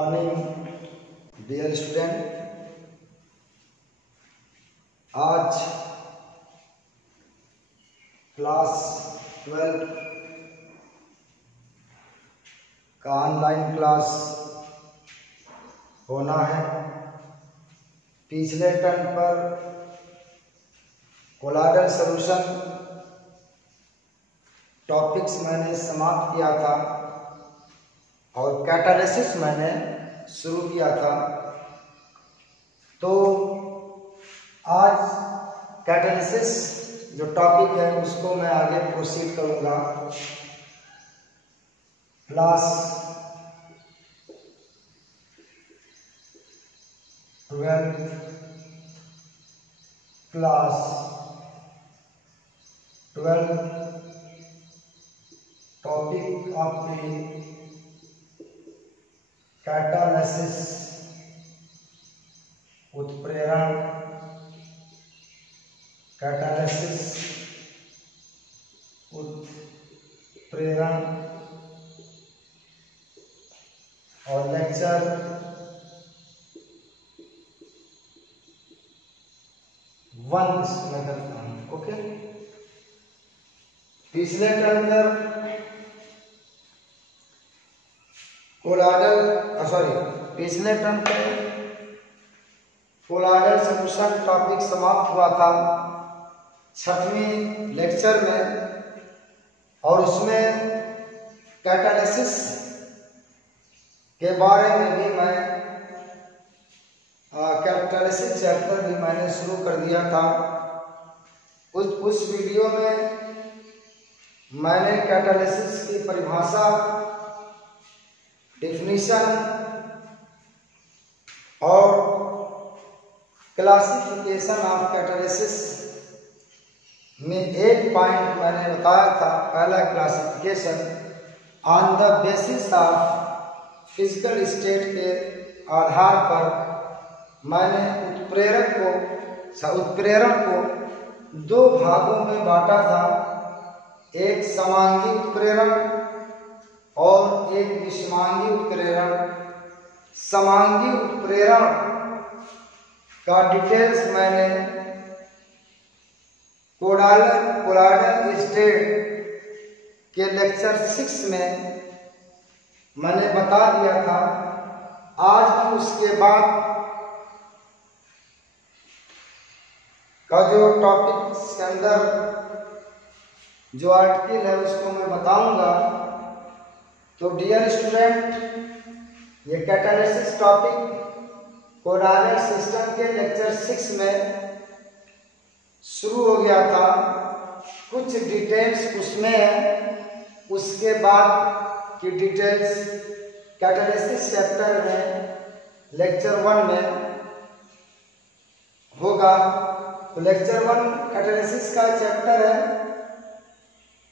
Morning dear student. आज class 12 का online class होना है। पिछले टर्म पर कोलाइडल सॉल्यूशन टॉपिक्स मैंने समाप्त किया था और कैटालिसिस मैंने शुरू किया था। तो आज कैटालिसिस जो टॉपिक है उसको मैं आगे प्रोसीड करूंगा। क्लास 12 टॉपिक आपके कैटालिसिस उत्प्रेरण, कैटालिसिस उत्प्रेरण और लेक्चर 1 इसमें करता हूँ। ओके, पिछले टर्म पर पिछले टर्म पे कोलाइडल सॉल्यूशन टॉपिक समाप्त हुआ था 6वीं लेक्चर में, और उसमें कैटालिसिस के बारे में भी मैं कैटालिसिस चैप्टर भी मैंने शुरू कर दिया था। उस वीडियो में मैंने कैटालिसिस की परिभाषा, डेफिनेशन और क्लासिफिकेशन ऑफ कैटालिसिस में एक पॉइंट मैंने बताया था। पहला classification on the basis of physical state के आधार पर मैंने उत्प्रेरण को 2 भागों में बांटा था, एक समांगी उत्प्रेरण और एक विषमांगी उत्प्रेरण। समांगी उत्प्रेरण का डिटेल्स मैंने कोलाइडल स्टेट के लेक्चर 6 में मैंने बता दिया था। आज भी उसके बाद का जो टॉपिक के अंदर जो आर्टिकल है उसको मैं बताऊंगा। तो डियर स्टूडेंट, ये कैटालिसिस टॉपिक कोलाइडल सिस्टम के लेक्चर 6 में शुरू हो गया था। कुछ डिटेल्स उसमें है, उसके बाद की डिटेल्स कैटालिसिस चैप्टर में लेक्चर 1 में होगा। तो लेक्चर 1 कैटालिसिस का चैप्टर है,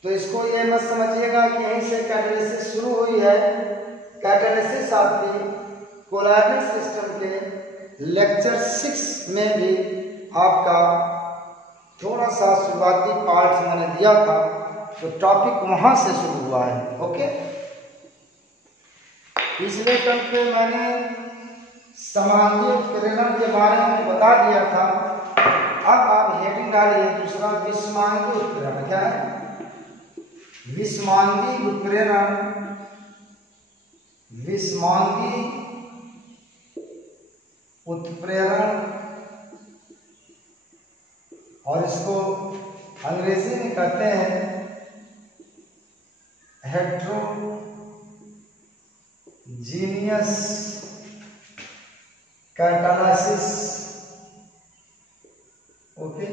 तो इसको ये मत समझिएगा कि यहीं से कैटालिसिस शुरू हुई है। कैटालिसिस आपकी कोलाइडल सिस्टम के लेक्चर 6 में भी आपका थोड़ा सा शुरुआती पार्ट मैंने दिया था, तो टॉपिक वहां से शुरू हुआ है। ओके, पिछले टर्म पे मैंने समांगी उत्प्रेरण के बारे में बता दिया था। अब आप हेडिंग डालिए दूसरा, विषमांगी उत्प्रेरण। क्या है विषमांगी उत्प्रेरण? विषमांगी उत्प्रेरण, और इसको अंग्रेजी में कहते हैं heterogeneous catalysis. Okay,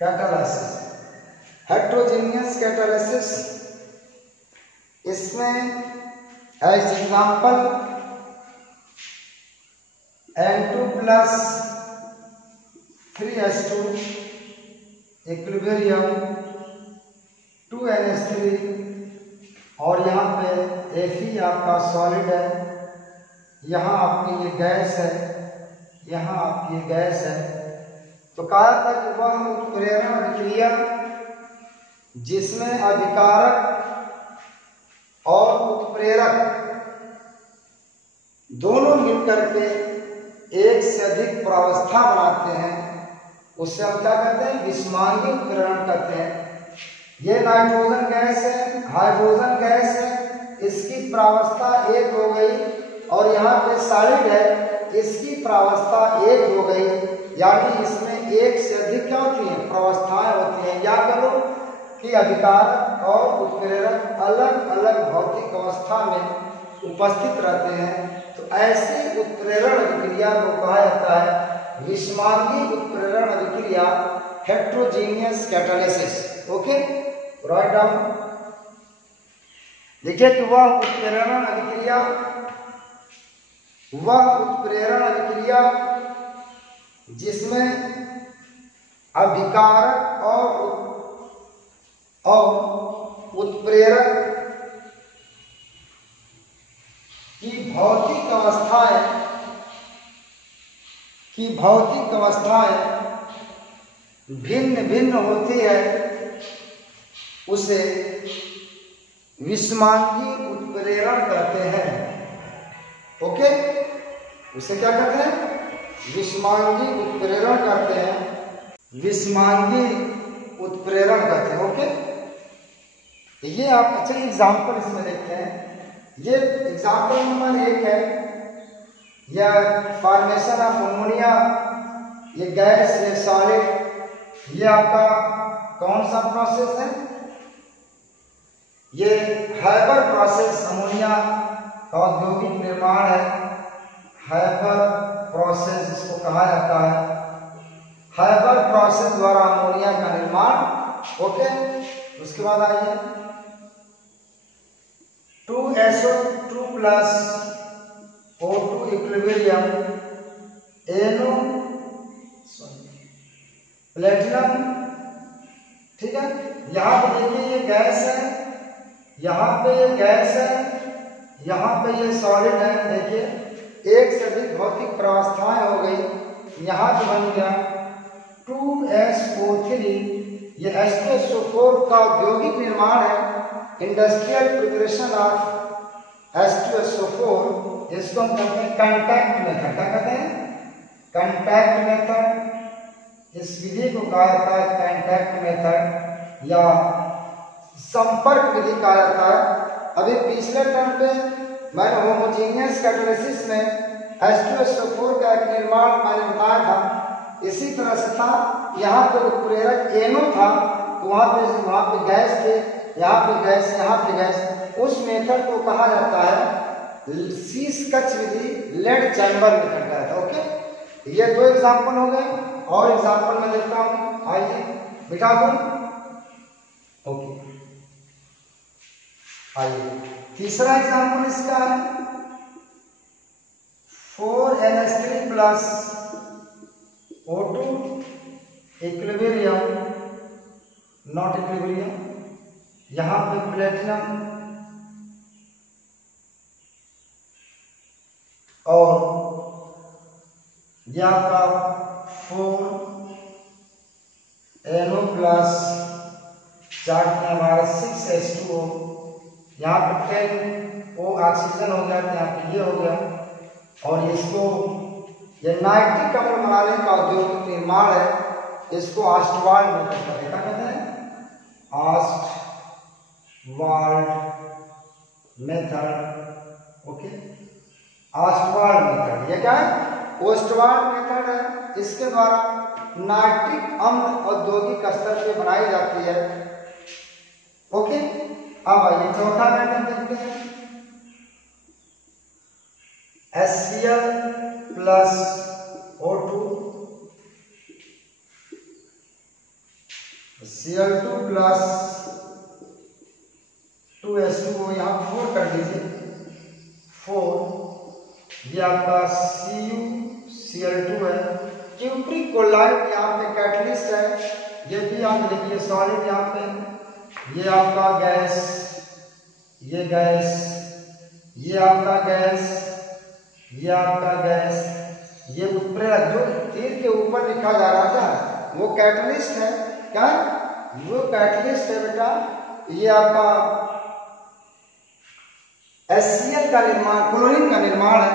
catalysis, heterogeneous catalysis. इसमें as example N2 + 3H2 equilibrium 2NH3, और यहाँ पे Fe आपका सॉलिड है, यहाँ आपकी ये गैस है, यहाँ आपकी ये गैस है। तो कहा था कि वह उत्प्रेरण अभिक्रिया जिसमें अभिकारक और उत्प्रेरक उससे हम क्या कहते हैं, विषमांगी उत्प्रेरण कहते हैं। ये नाइट्रोजन गैस है, हाइड्रोजन गैस है, इसकी प्रावस्था 1 हो गई और यहाँ पे सॉलिड है, इसकी प्रावस्था 1 हो गई, यानी इसमें 1 से अधिक क्या होती है, प्रावस्थाएं होती हैं। या करो कि अभिकारक और उत्प्रेरक अलग अलग भौतिक अवस्था में उपस्थित रहते हैं, तो ऐसी उत्प्रेरण अभिक्रिया को कहा जाता है विषमांगी उत्प्रेरण अभिक्रिया, heterogeneous catalysis. Okay, write down. देखिए कि वह उत्प्रेरण अभिक्रिया जिसमें अभिकारक और उत्प्रेरक की भौतिक अवस्थाएं भिन्न भिन्न होती है, उसे विषमांगी उत्प्रेरण कहते हैं। ओके, उसे क्या कहते हैं, विषमांगी उत्प्रेरण कहते हैं, विषमांगी उत्प्रेरण कहते हैं। ओके, ये आप अच्छा एग्जाम्पल इसमें देखते हैं। ये एग्जाम्पल नंबर 1 है, यह फॉर्मेशन ऑफ अमोनिया, ये गैस, ये सॉलिड, ये आपका कौन सा प्रोसेस है, ये हैबर प्रोसेस, अमोनिया का औद्योगिक निर्माण है, हैबर प्रोसेस इसको कहा जाता है, हैबर प्रोसेस द्वारा अमोनिया का निर्माण। ओके, उसके बाद आइए 2SO2 plus O2 equilibrium, NO platinum. ठीक है, यहाँ पे देखिए ये गैस है, यहाँ पे ये गैस है, यहाँ पे ये सॉलिड है। देखिए 1 से अधिक भौतिक प्रावस्थाएं हो गई, यहाँ पे बन गया 2SO3, ये H2SO4 का औद्योगिक निर्माण है, इंडस्ट्रियल प्रिपरेशन ऑफ H2SO4। इसको हम कहते हैं कंटैक्ट मेथड। क्या कहते हैं, कंटैक्ट मेथड। इस विधि को कहा जाता है कंटैक्ट मेथड या संपर्क विधि कहा जाता है। अभी पिछले टर्म पे मैंने होमोजीनियस कैटालिसिस में H2SO4 का एक निर्माण मैंने बताया था, इसी तरह से था। यहाँ पे उत्प्रेरक NO था, वहाँ पे गैस थे, यहाँ पे गैस, यहाँ पे गैस। उस मेथड को कहा जाता है शीश-कक्ष विधि, लेड चैम्बर मेथड का था। ओके, ये 2 एग्जाम्पल हो गए, और एग्जाम्पल में देखता हूं, आइए बिठा दूं। ओके, आइए तीसरा एग्जाम्पल इसका है 4NH3 plus O2 equilibrium, not equilibrium, यहां पे प्लेटिनम और यह आपका 4NO प्लस, चार्ट में हमारा 6H2O, यहाँ पे 10O ऑक्सीजन हो गया, यहाँ पे ये हो गया, और इसको ये नाइट्रिक अम्ल बनाने का औद्योगिक निर्माण है, इसको ऑस्टवाल्ड मेथड कहते हैं। क्या कहते हैं, ऑस्टवाल्ड मेथड। ओके, ऑस्टवाल्ड मेथड, ये क्या है, ओस्टवाल्ड मेथड है। इसके द्वारा नाइट्रिक अम्ल औद्योगिक स्तर पे बनाई जाती है। ओके, अब आइए चौथा मेथड देखते हैं, HCl plus O2, Cl2 plus 2H2O, यहाँ 4 कर दीजिए, 4, ये आपका CuCl2 है। क्यूप्रिक क्लोराइड यहाँ पे कैटलिस्ट है, ये भी आप देखिए सॉलिड, यहाँ पे ये आपका गैस, ये गैस, ये आपका गैस, ये आपका गैस, ये उत्प्रेरक जो तीर के ऊपर लिखा जा रहा था वो कैटलिस्ट है। क्या, वो कैटलिस्ट है बेटा। ये आपका HCl का निर्माण, क्लोरीन का निर्माण है,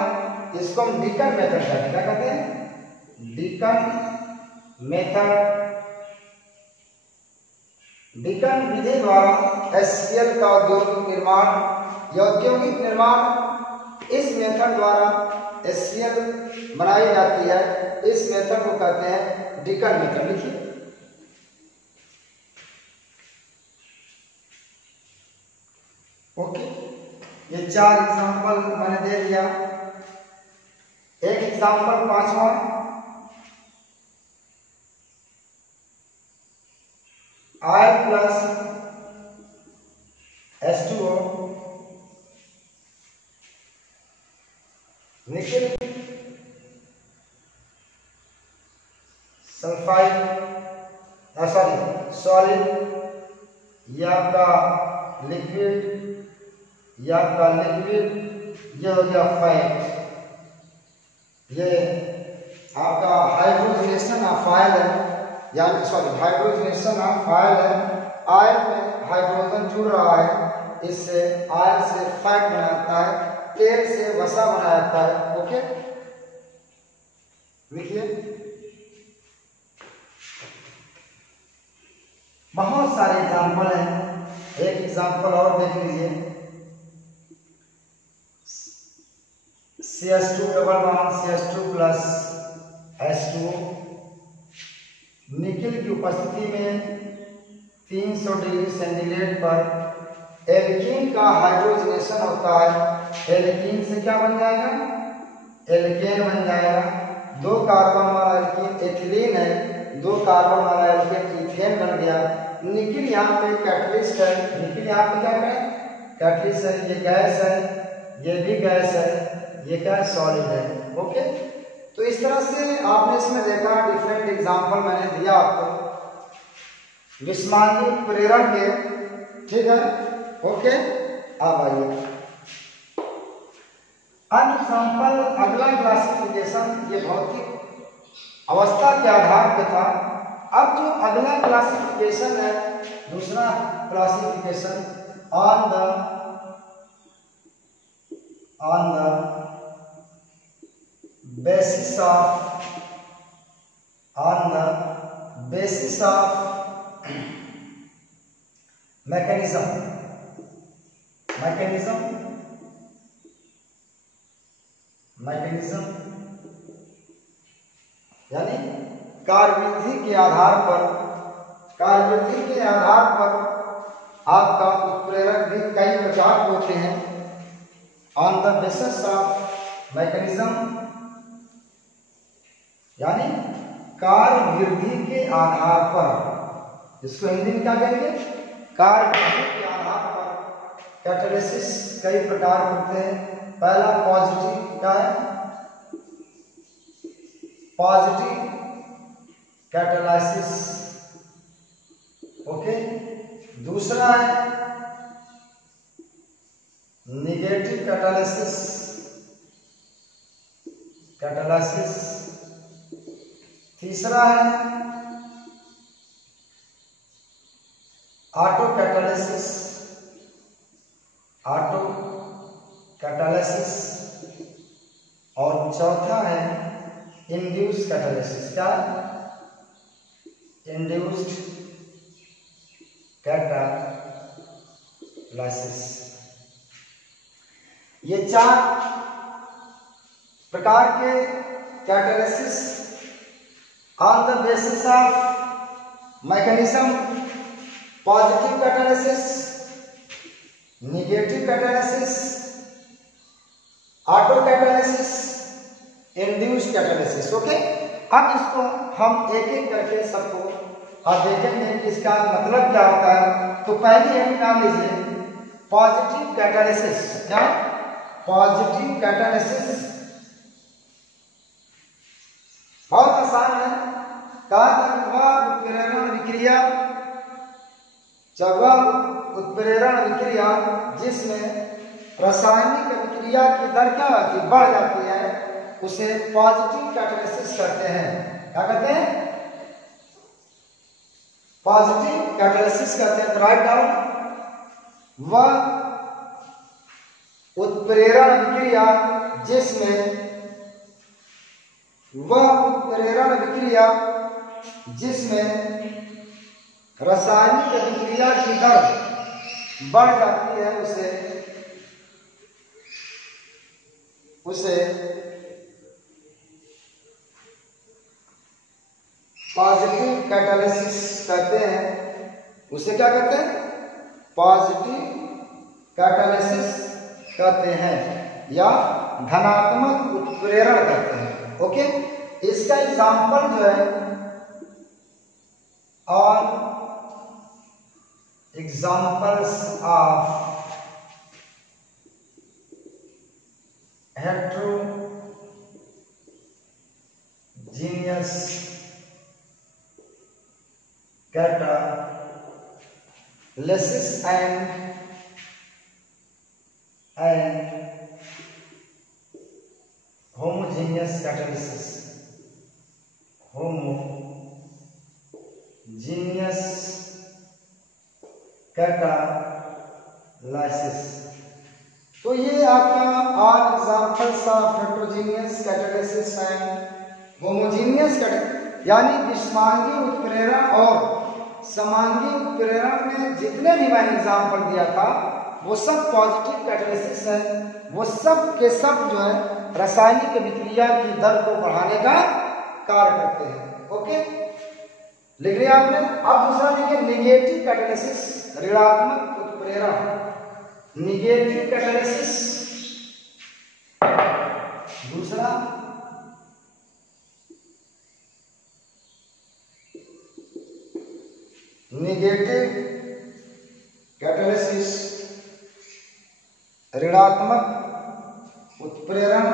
इसको हम डीकन मेथड कहते हैं। क्या कहते हैं, डीकन मेथड डिकन विधि द्वारा HCl का औद्योगिक निर्माण या औद्योगिक निर्माण इस मेथड द्वारा HCl बनाई जाती है। इस मेथड को कहते हैं डिकन मेथड। लिखिए ओके। ये 4 एग्जाम्पल मैंने दे दिया। एक एग्जाम्पल 5वां, ion plus H2O nickel sulphide solid, ये आपका लिक्विड, ये आपका लिक्विड, ये हो गया फैट। ये आपका हाइड्रोजनेशन ऑफ ऑयल है, यानी सॉरी हाइड्रोजनेशन ऑफ ऑयल है। ऑयल में हाइड्रोजन जुड़ रहा है, इससे ऑयल से फैट बनाता है, तेल से वसा बनाया जाता है। ओके, लिखिए बहुत सारे एग्जाम्पल हैं। एक एग्जाम्पल और देख लीजिए, CH2 double bond CH2 plus H2O nickel की उपस्थिति में 300 डिग्री सेंटीग्रेड पर एल्कीन का हाइड्रोजनेशन होता है। एल्कीन से क्या बन जाएगा? एल्केन बन जाएगा। 2 कार्बन वाला एल्कीन एथिलीन है, 2 कार्बन वाला एल्केन इथेन बन गया। निकेल यहाँ पे कैटलिस्ट है, निकेल यहाँ पे क्या है? कैटलिस्ट है। ये गैस है, ये भी गैस है, ये क्या सॉलिड है। ओके, तो इस तरह से आपने इसमें देखा, डिफरेंट एग्जांपल मैंने दिया आपको विस्मानीय प्रेरण के। ठीक है, ओके। अब आइए एग्जांपल, अगला क्लासिफिकेशन ये भौतिक अवस्था के आधार पर था। अब जो अगला क्लासिफिकेशन है, दूसरा classification on the basis of mechanism यानी कार्यविधि के आधार पर आपका उत्प्रेरक भी कई प्रकार होते हैं। On the basis of mechanism यानी कार्यविधि के आधार पर, इसको हिंदी में क्या कहेंगे? कार्यविधि के आधार पर कैटालिसिस कई प्रकार होते हैं। पहला पॉजिटिव क्या है? Positive catalysis. ओके, दूसरा है नेगेटिव कैटालिसिस। तीसरा है ऑटो कैटालिसिस और चौथा है इंड्यूस्ड कैटालिसिस। क्या? Induced catalysis. ये 4 प्रकार के catalysis on the basis of mechanism: positive catalysis, negative catalysis, auto catalysis, induced catalysis। Okay, अब इसको हम एक एक करके सबको आप देखेंगे कि इसका मतलब क्या होता है। तो पहले हम नाम लीजिए पॉजिटिव कैटालिसिस। क्या? पॉजिटिव कैटालिसिस बहुत आसान है। कहा था कि वह उत्प्रेरण विक्रिया जिसमें रासायनिक विक्रिया की दर क्या होती है? बढ़ जाती है, उसे पॉजिटिव कैटालिसिस कहते हैं। क्या कहते हैं? पॉजिटिव कैटालिसिस कहते हैं। Write down. वह उत्प्रेरण विक्रिया जिसमें जिसमें रासायनिक अभिक्रिया की दर बढ़ जाती है उसे पॉजिटिव कैटालिसिस कहते हैं। उसे क्या कहते हैं? पॉजिटिव कैटालिसिस कहते हैं या धनात्मक उत्प्रेरण कहते हैं। ओके, इसका एग्जाम्पल जो है और examples of heterogeneous catalysis and homogeneous catalysis. Homogeneous catalysis। तो ये आपका all examples of heterogeneous catalysis and homogeneous catalysis, यानी विषमांगी उत्प्रेरण और समांगी उत्प्रेरण में जितने भी मैंने एग्जाम्पल दिया था वो सब पॉजिटिव कैटालिसिस है। वो सब के सब जो है रासायनिक अभिक्रिया की दर को बढ़ाने का कार्य करते हैं। ओके, लिख लिया आपने। अब दूसरा देखिए निगेटिव कैटालिसिस, ऋणात्मक उत्प्रेरण। निगेटिव कैटालिसिस दूसरा निगेटिव कैटालिसिस ऋणात्मक उत्प्रेरण।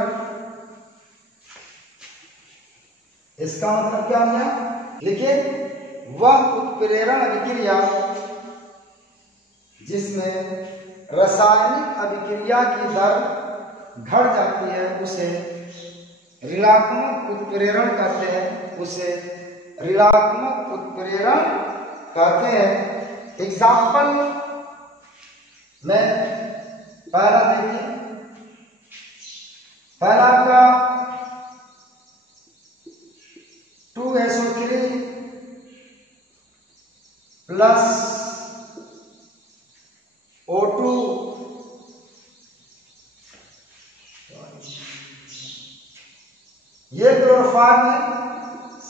इसका मतलब क्या है? लिखिए, वह उत्प्रेरण अभिक्रिया जिसमें रासायनिक अभिक्रिया की दर घट जाती है उसे ऋणात्मक उत्प्रेरण कहते हैं। उसे ऋणात्मक उत्प्रेरण कहते हैं। एग्जाम्पल में पहला देखिए, पहला का 2SO3 प्लस O2 ये क्लोरोफॉर्म है।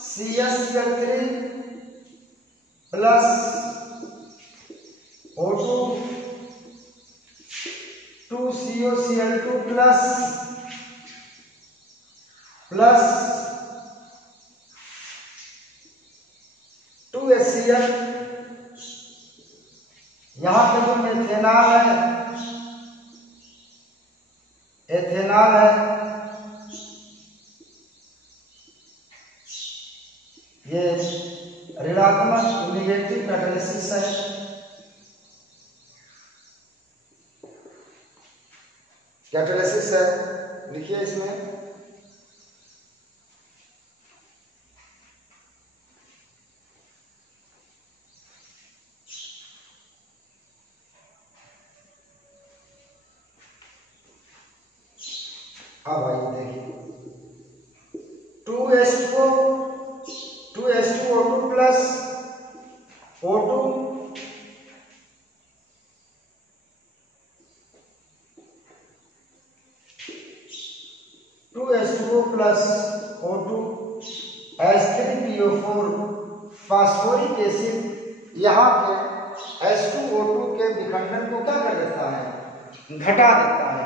CaCl3 plus O2 2COCl2 plus 2HCl। यहां पे जो एथेनॉल है ये ऋणात्मक निगेटिव कैटालिसिस है। लिखिए इसमें हाँ भाई देखिए 2H2O2 plus O2 2H2O plus O2 H3PO4 phosphoric acid यहाँ पे H2O2 के विखंडन को क्या कर देता है? घटा देता है।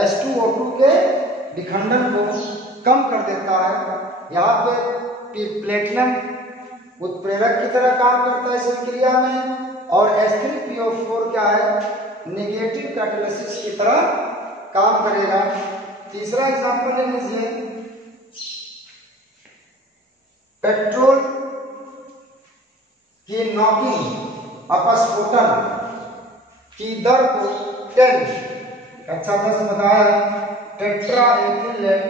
H2O2 के विखंडन को कम कर देता है। यहाँ पे प्लेटिनम उत्प्रेरक की तरह काम करता है इस क्रिया में, और H3PO4 क्या है? नेगेटिव कैटालिसिस की तरह काम करेगा। तीसरा एग्जांपल ले लीजिए, पेट्रोल की नॉकिंग अपस्फोटन की दर को 10 अच्छा से बताया टेट्राएथिलेट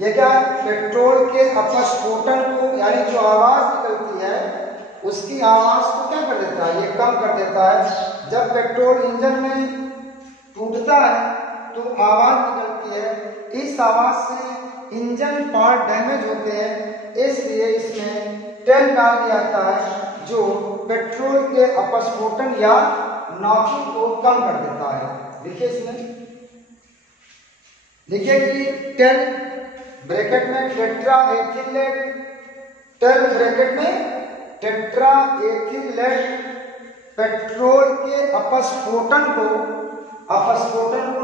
ये क्या पेट्रोल के अपस्फोटन को, यानी जो आवाज निकलती है उसकी आवाज को क्या कर देता है, ये कम कर देता है। जब पेट्रोल इंजन में टूटता है तो आवाज निकलती है, इस आवाज से इंजन पार्ट डैमेज होते हैं, इसलिए इसमें टेल डाल दिया जाता है जो पेट्रोल के अपस्फोटन या नॉकिंग को कम कर देता है। देखिए इसमें लिखिए कि टेल ब्रैकेट में टेट्रा एथिलेट, टेल ब्रैकेट में टेट्रा एथिलेट पेट्रोल के अपस्फोटन को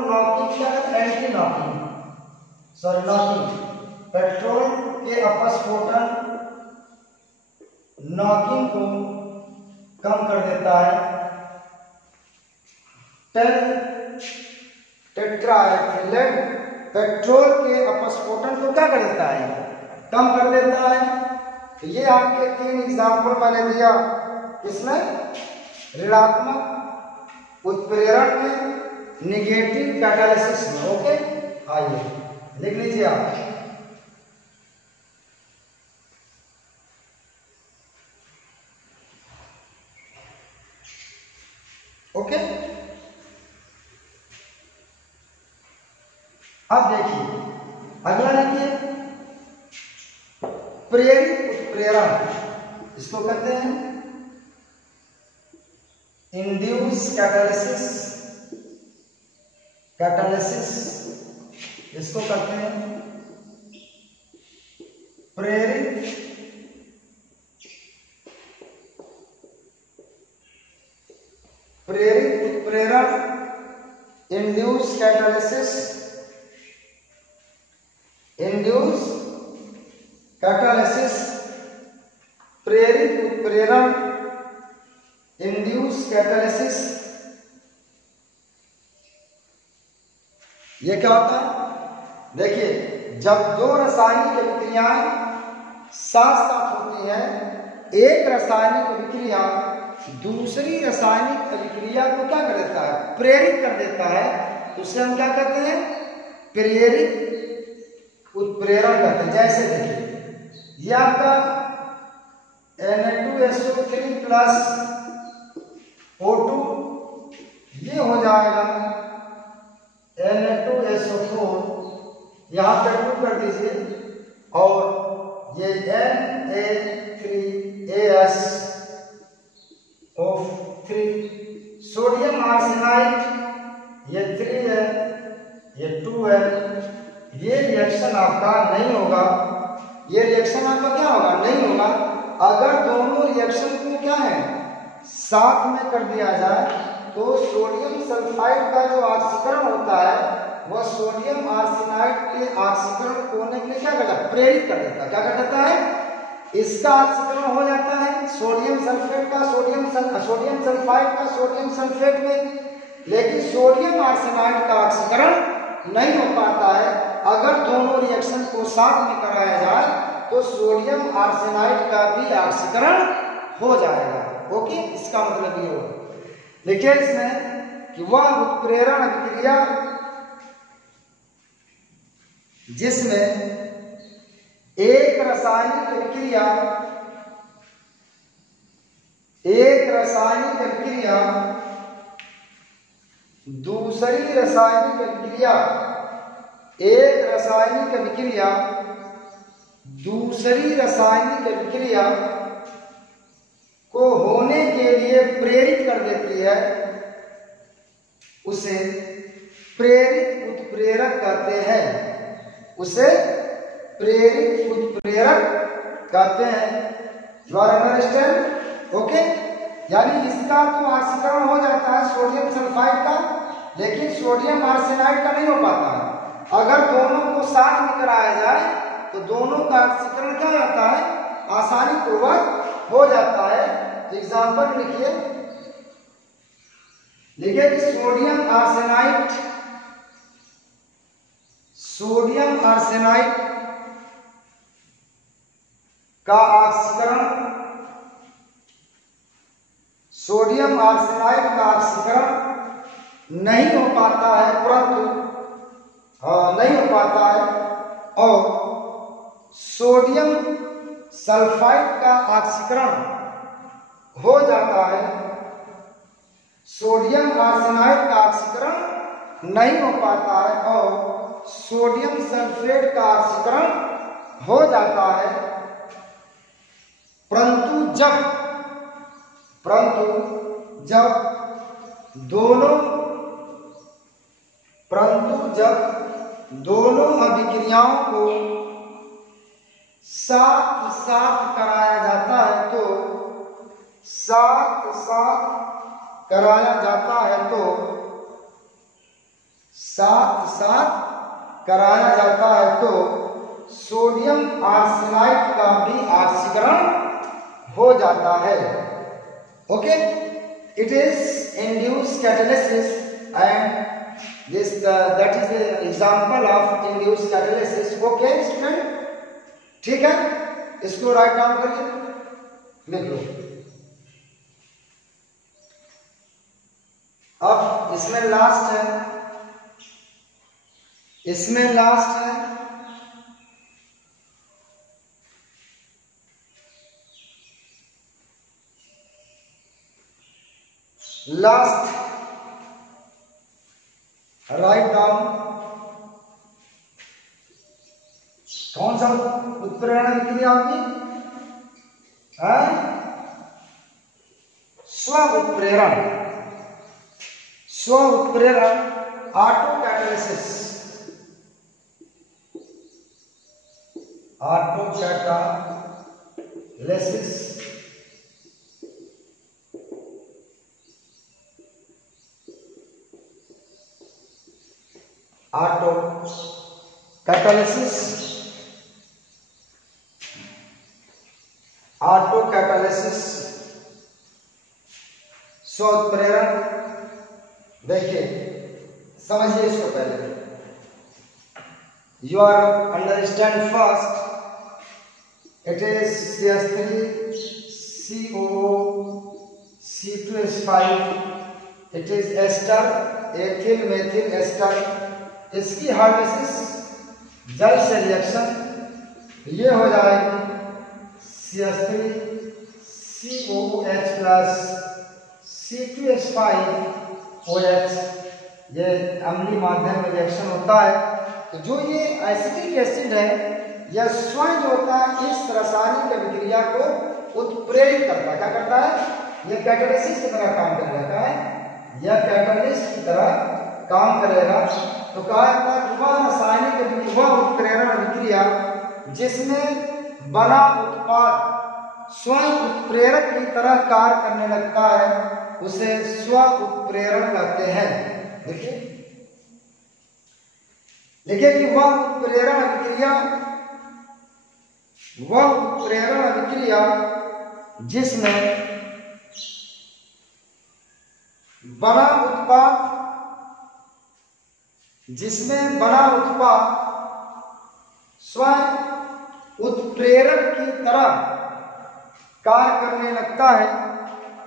नॉकिंग क्या है, anti knocking, sorry knocking, petrol के अपस्फोटन नॉकिंग को कम कर देता है। टेट्राएथिलेट पेट्रोल के अपस्फोटन को क्या कर देता है, कम कर देता है। तो ये आपके 3 एग्जाम्पल मैंने दिया, इसमें ऋणात्मक उत्प्रेरण में, निगेटिव कैटालिसिस में। ओके, आइए लिख लीजिए आप। ओके, अब देखिए अगला लिखिए प्रेरित उत्प्रेरण, इसको कहते हैं इंड्यूस कैटालिसिस, इसको कहते हैं प्रेरित उत्प्रेरण, इंड्यूस कैटालिसिस, प्रेरित उत्प्रेरण, इंड्यूस कैटालिसिस। ये क्या होता है, देखिए जब 2 रासायनिक अभिक्रियाएं साथ साथ होती हैं, एक रासायनिक अभिक्रिया दूसरी रासायनिक अभिक्रिया को क्या कर देता है, प्रेरित कर देता है, उसे हम क्या कहते हैं, प्रेरित उत्प्रेरण कहते हैं। जैसे देखिए ये आपका Na2SO3 प्लस O2, ये हो जाएगा Na2SO4, यहां पे 2 कर दीजिए, और ये Na3AsO3, सोडियम आर्सेनाइड ये 3 है, ये 2 है। ये रिएक्शन आपका नहीं होगा, ये रिएक्शन आपका क्या होगा, नहीं होगा। अगर दोनों रिएक्शन को क्या है साथ में कर दिया जाए तो सोडियम सल्फाइड का जो ऑक्सीकरण होता है वह सोडियम आर्सेनाइड के ऑक्सीकरण को होने के लिए क्या करता है, प्रेरित कर देता है। क्या कर देता है, इसका ऑक्सीकरण हो जाता है सोडियम सल्फेट का सोडियम सल्फाइड का सोडियम सल्फेट में, लेकिन सोडियम आर्सेनाइड का ऑक्सीकरण नहीं हो पाता है। अगर दोनों रिएक्शन को साथ में कराया जाए तो सोडियम आर्सेनाइड का भी ऑक्सीकरण हो जाएगा। ओके, इसका मतलब ये होगा। देखिए इसमें कि वह उत्प्रेरण अभिक्रिया जिसमें एक रासायनिक अभिक्रिया दूसरी रासायनिक अभिक्रिया, एक रासायनिक अभिक्रिया दूसरी रासायनिक अभिक्रिया को होने के लिए प्रेरित कर देती है, उसे प्रेरित उत्प्रेरक कहते हैं, उसे प्रेरित उत्प्रेरक कहते हैं। You are understand? ओके, यानी इसका तो ऑक्सीकरण हो जाता है सोडियम सल्फाइड का, लेकिन सोडियम आर्सेनाइड का नहीं हो पाता है। अगर दोनों को साथ में कराया जाए तो दोनों का ऑक्सीकरण क्या होता है, आसानी पूर्वक हो जाता है। तो एग्जाम्पल लिखिए कि सोडियम आर्सेनाइड का ऑक्सीकरण, सोडियम आर्सेनाइड का ऑक्सीकरण नहीं हो पाता है, परंतु नहीं हो पाता है, और सोडियम सल्फाइड का ऑक्सीकरण हो जाता है, सोडियम आर्सेनाइड का ऑक्सीकरण नहीं हो पाता है और सोडियम सल्फेट का ऑक्सीकरण हो जाता है। परंतु जब दोनों अभिक्रियाओं को साथ साथ कराया जाता है तो सोडियम आर्सेनाइड का भी ऑक्सीकरण हो जाता है। Okay, it is induce catalysis and this that is an example of induced catalysis. Okay student, ठीक है, इसको राइट डाउन करिए, लिख लो। अब इसमें लास्ट है, लास्ट राइट डाउन। कौन सा उत्प्रेरण अभिक्रिया होगी? स्व उत्प्रेरण ऑटो कैटालिसिस। ऑटो कैटालिसिस स्व उत्प्रेरण। देखिए, समझिए इसको पहले। You are understand first, it is CH3CO C2H5, it is ester, ethyl methyl ester. इसकी हाइड्रोलिसिस जल से रिएक्शन ये हो जाएगी CH3COOH प्लस C2H5OH। ये अम्लीय माध्यम में रिएक्शन होता है। तो जो ये एसिटिक एसिड है यह स्वयं जो होता है इस रासायनिक अभिक्रिया को उत्प्रेरित करता है। क्या करता है? यह कैटालिसिस की तरह काम करेगा। यह कैटालिस्ट की तरह काम करेगा। तो कहा जाता है वह रासायनिक उत्प्रेरण अभिक्रिया जिसमें बना उत्पाद स्वयं उत्प्रेरक की तरह कार्य करने लगता है उसे स्व उत्प्रेरण कहते हैं। देखिए कि वह उत्प्रेरण अभिक्रिया जिसमें बना उत्पाद स्वयं उत्प्रेरक की तरह कार्य करने लगता है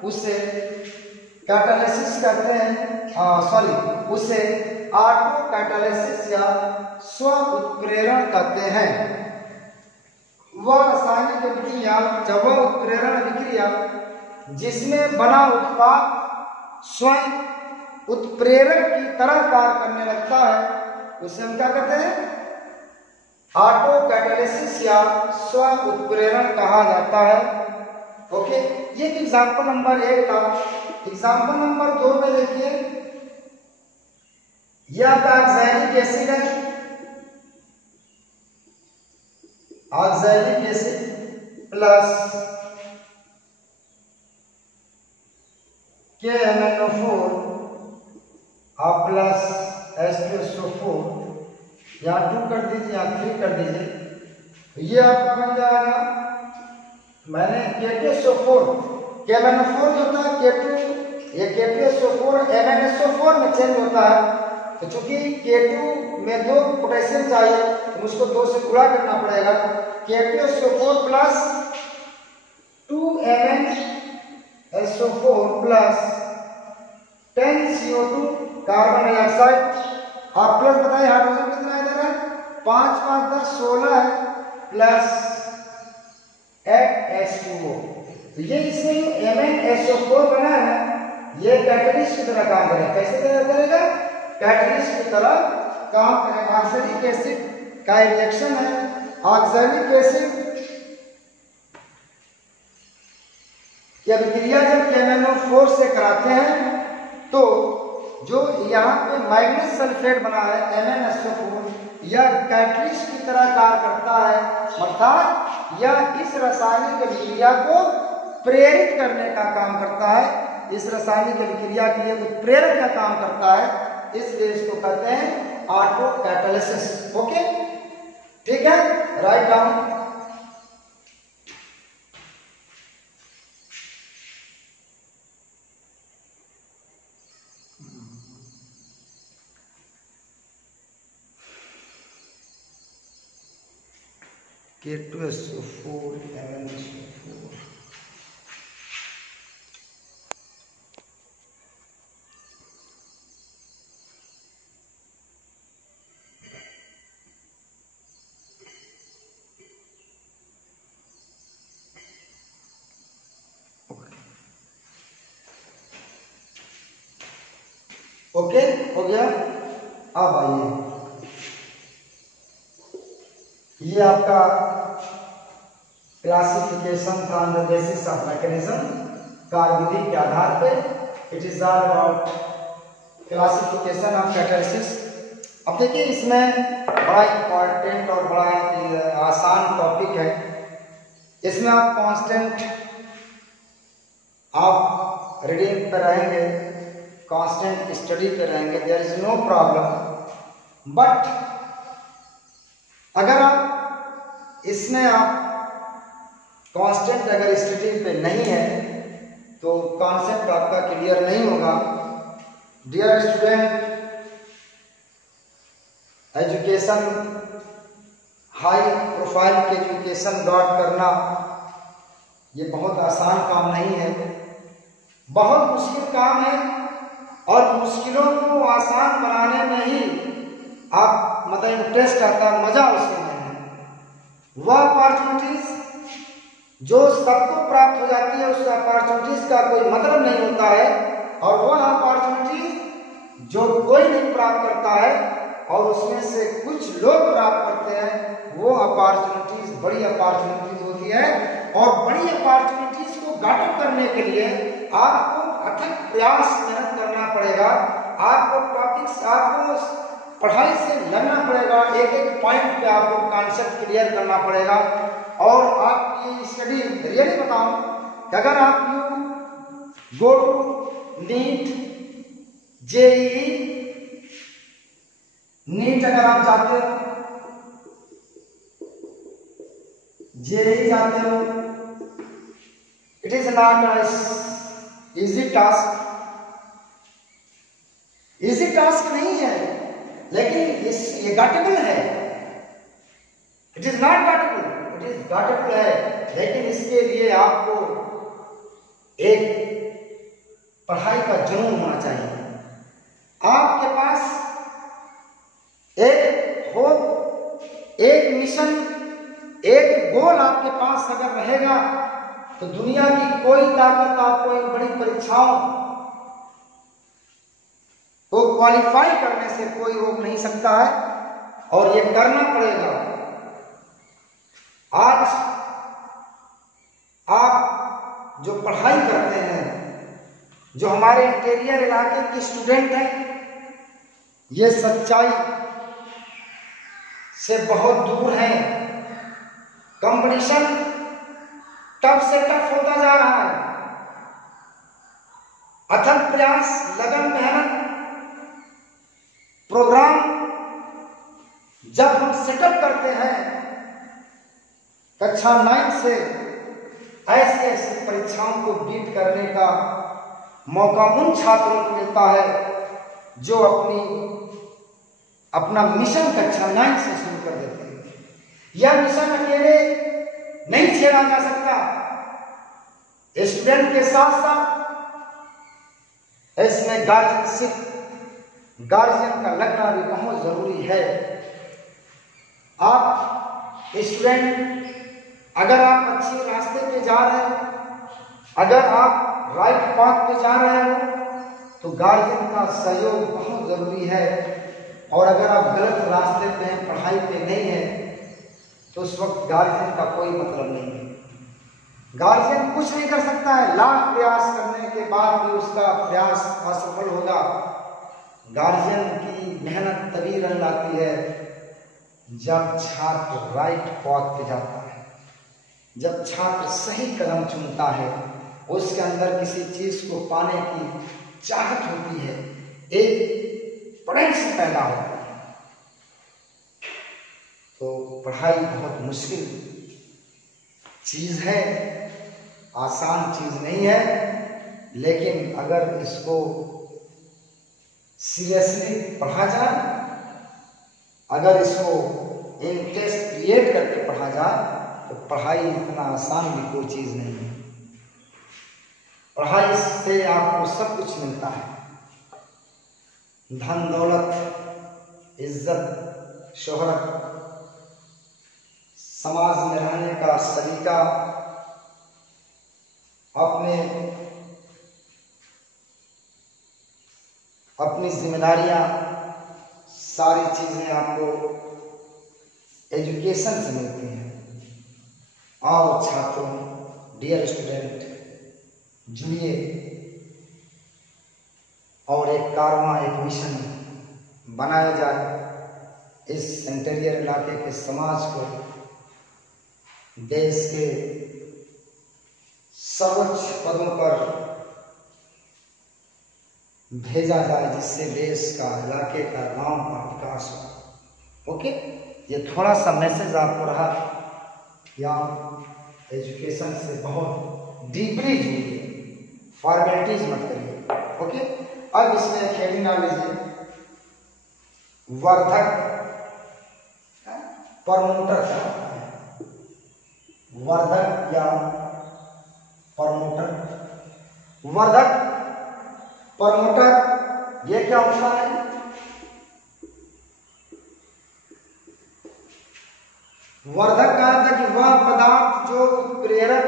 उसे कैटालिसिस कहते हैं। उसे ऑटो कैटालिसिस या स्व उत्प्रेरण कहते हैं। वह रासायनिक अभिक्रिया जब वह उत्प्रेरण अभिक्रिया जिसमें बना उत्पाद स्वयं उत्प्रेरक की तरह कार्य करने लगता है उसे हम क्या कहते हैं? ऑटो कैटालिसिस या स्व उत्प्रेरण कहा जाता है। ओके, ये एग्जाम्पल नंबर 1 था। एग्जाम्पल नंबर 2 में देखिए, यह आपका ऑक्सैलिक एसिड है। ऑक्सैलिक एसिड प्लस KMnO4 और प्लस H2SO4, यहाँ 2 कर दीजिए, यहाँ 3 कर दीजिए। तो ये आपका बन जाएगा, मैंने K2SO4 KMnO4 जो होता है K2, ये K2SO4 MnSO4 में चेंज होता है। तो चूंकि K2 में 2 पोटेशियम चाहिए तो मुझको 2 से गुणा करना पड़ेगा। K2SO4 plus 2MnSO4 plus 10CO2 carbon dioxide. आप प्लस बताइए हाइड्रोजन कितना इधर है? 5 5 10 16 है प्लस 8H2O। तो ये इसमें MnSO4 बना है, ये कैटलिस्ट की तरह काम करेगा। कैसे करेगा? कैटलिस्ट की तरह काम करेगा। ऑक्सैलिक एसिड का रिएक्शन है, ऑक्सैलिक एसिड की अभिक्रिया जब KMnO4 से कराते हैं तो जो यहाँ पे मैग्नीज सल्फेट बना है MnSO4, यह कैटलिस्ट की तरह कार्य करता है, अर्थात यह इस रासायनिक अभिक्रिया को प्रेरित करने का काम करता है। इस रासायनिक अभिक्रिया के लिए उत्प्रेरक का काम करता है, इसलिए इसको कहते हैं ऑटो कैटालिसिस। ओके, ठीक है, write down. K2SO4 MnSO4 okay, हो गया। अब आइए, ये आपका क्लासिफिकेशन था on the basis of mechanism, कार्यविधि के आधार पे। It is all about classification of catalysis. अब देखिए, इसमें बड़ा इंपॉर्टेंट और बड़ा आसान टॉपिक है। इसमें आप कांस्टेंट आप रीडिंग पे रहेंगे, कांस्टेंट स्टडी पे रहेंगे, there is no problem. But अगर आप इसमें आप कांस्टेंट अगर स्टडी पे नहीं है तो कॉन्सेप्ट आपका क्लियर नहीं होगा। Dear student, education, high profile की एजुकेशन गॉट करना ये बहुत आसान काम नहीं है, बहुत मुश्किल काम है। और मुश्किलों को आसान बनाने में ही आप मतलब इंटरेस्ट आता है, मजा उसमें है। वह अपॉर्चुनिटीज जो सबको प्राप्त हो जाती है, उस अपॉर्चुनिटीज का कोई मतलब नहीं होता है। और वह अपॉर्चुनिटीज जो कोई नहीं प्राप्त करता है और उसमें से कुछ लोग प्राप्त करते हैं, वो अपॉर्चुनिटीज बड़ी अपॉर्चुनिटीज होती है। और बड़ी अपॉर्चुनिटीज को गाटअप करने के लिए आपको अथक प्रयास मेहनत करना पड़ेगा। आपको टॉपिक्स, आपको पढ़ाई से लगना पड़ेगा, एक एक पॉइंट पे आपको कॉन्सेप्ट क्लियर करना पड़ेगा। और आपकी स्टडी रियली बताऊं कि अगर आप you go to NEET, JEE, NEET अगर आप जाते हो, JEE जाते हो, it is not easy task. Easy task नहीं है, लेकिन ये गॉटेबल है। It is not gotable, it is gotable है, लेकिन इसके लिए आपको एक पढ़ाई का जुनून होना चाहिए। आपके पास एक होप, एक मिशन, एक गोल आपके पास अगर रहेगा तो दुनिया की कोई ताकत आपको इन बड़ी परीक्षाओं को क्वालिफाई करने से कोई रोक नहीं सकता है, और ये करना पड़ेगा। आज आप जो पढ़ाई करते हैं, जो हमारे इंटीरियर इलाके के स्टूडेंट हैं, ये सच्चाई से बहुत दूर हैं। कंपटीशन टफ से टफ होता जा रहा है। अथक प्रयास, लगन, मेहनत, प्रोग्राम जब हम सेटअप करते हैं कक्षा 9 से, ऐसी ऐसी परीक्षाओं को बीट करने का मौका उन छात्रों को मिलता है जो अपना मिशन कक्षा 9 से शुरू कर देते हैं। यह मिशन अकेले नहीं छेड़ा जा सकता, स्टूडेंट के साथ साथ इसमें गार्जियन का लगना भी बहुत जरूरी है। आप स्टूडेंट, अगर आप अच्छे रास्ते पे जा रहे हैं अगर आप राइट पाथ पे जा रहे हो तो गार्जियन का सहयोग बहुत जरूरी है, और अगर आप गलत रास्ते पे हैं, पढ़ाई पे नहीं है, तो उस वक्त गार्जियन का कोई मतलब नहीं है। गार्जियन कुछ नहीं कर सकता है, लाख प्रयास करने के बाद भी उसका प्रयास असफल होगा। गार्जियन की मेहनत तभी रंग लाती है जब छात्र राइट पाथ पे जाता है, जब छात्र सही कदम चुनता है, उसके अंदर किसी चीज को पाने की चाहत होती है, एक प्रेम से पैदा होता है। तो पढ़ाई बहुत मुश्किल चीज है, आसान चीज नहीं है, लेकिन अगर इसको सीरियसली पढ़ा जाए, अगर इसको इंटरेस्ट क्रिएट करके पढ़ा जाए, तो पढ़ाई इतना आसान भी कोई चीज नहीं है। पढ़ाई से आपको सब कुछ मिलता है, धन दौलत, इज्जत, शोहरत, समाज में रहने का सलीका, अपनी जिम्मेदारियां, सारी चीजें आपको एजुकेशन से मिलती हैं। आओ छात्रों, डियर स्टूडेंट, जुड़िए और एक कारवां, एक मिशन बनाया जाए। इस इंटीरियर इलाके के समाज को देश के सर्वोच्च पदों पर भेजा जाए, जिससे देश का, इलाके का, गांव का विकास हो। ओके, ये थोड़ा सा मैसेज आपको रहा कि आप एजुकेशन से बहुत डीपली जुड़िए, फॉर्मेलिटीज मत करिए। ओके, अब इसमें एक हेडिंग डाल लीजिए, वर्धक प्रमोटर क्या होता है। वर्धक या प्रमोटर, वर्धक प्रमोटर ये क्या होता है? वर्धक का अर्थ है कि वह पदार्थ जो उत्प्रेरक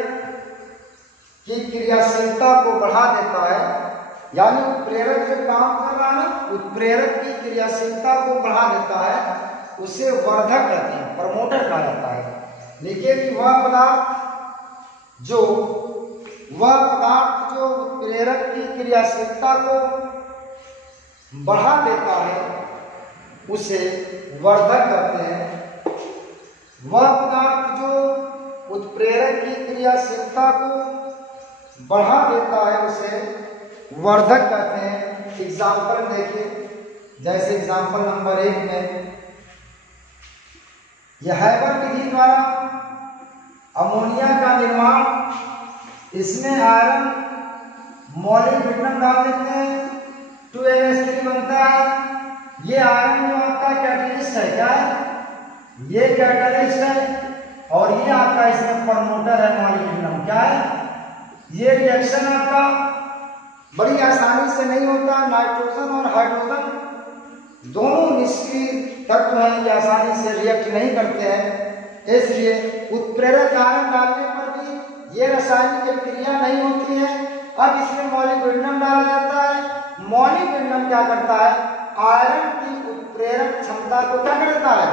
की क्रियाशीलता को बढ़ा देता है, यानी उत्प्रेरक जो काम कर रहा है ना, उत्प्रेरक की क्रियाशीलता को बढ़ा देता है, उसे वर्धक कहते हैं, प्रमोटर कहा जाता है। देखिए कि वह पदार्थ जो उत्प्रेरक की क्रियाशीलता को बढ़ा देता है, उसे वर्धक कहते हैं। वह पदार्थ जो उत्प्रेरक की क्रियाशीलता को बढ़ा देता है, उसे वर्धक कहते हैं। एग्जाम्पल देखिए, जैसे एग्जाम्पल नंबर 1 में, यह हैबर विधि द्वारा अमोनिया का निर्माण, इसमें आयरन मॉलिब्डेनम डाल देते हैं, 2NH3 बनता है। ये आयरन जो आपका कैटलिस्ट है, क्या है? ये कैटलिस्ट है, और ये आपका इसमें प्रमोटर है, मॉलिब्डेनम। क्या है? ये रिएक्शन आपका बड़ी आसानी से नहीं होता। नाइट्रोजन और हाइड्रोजन दोनों निष्क्रिय तत्व हैं, ये आसानी से रिएक्ट नहीं करते हैं, इसलिए उत्प्रेरक आयरन डालने पर भी ये रासायनिक क्रिया नहीं होती है। अब इसमें मॉलिब्डेनम डाला जाता है। मॉलिब्डेनम क्या करता है? आयरन की उत्प्रेरक क्षमता को क्या कर देता है?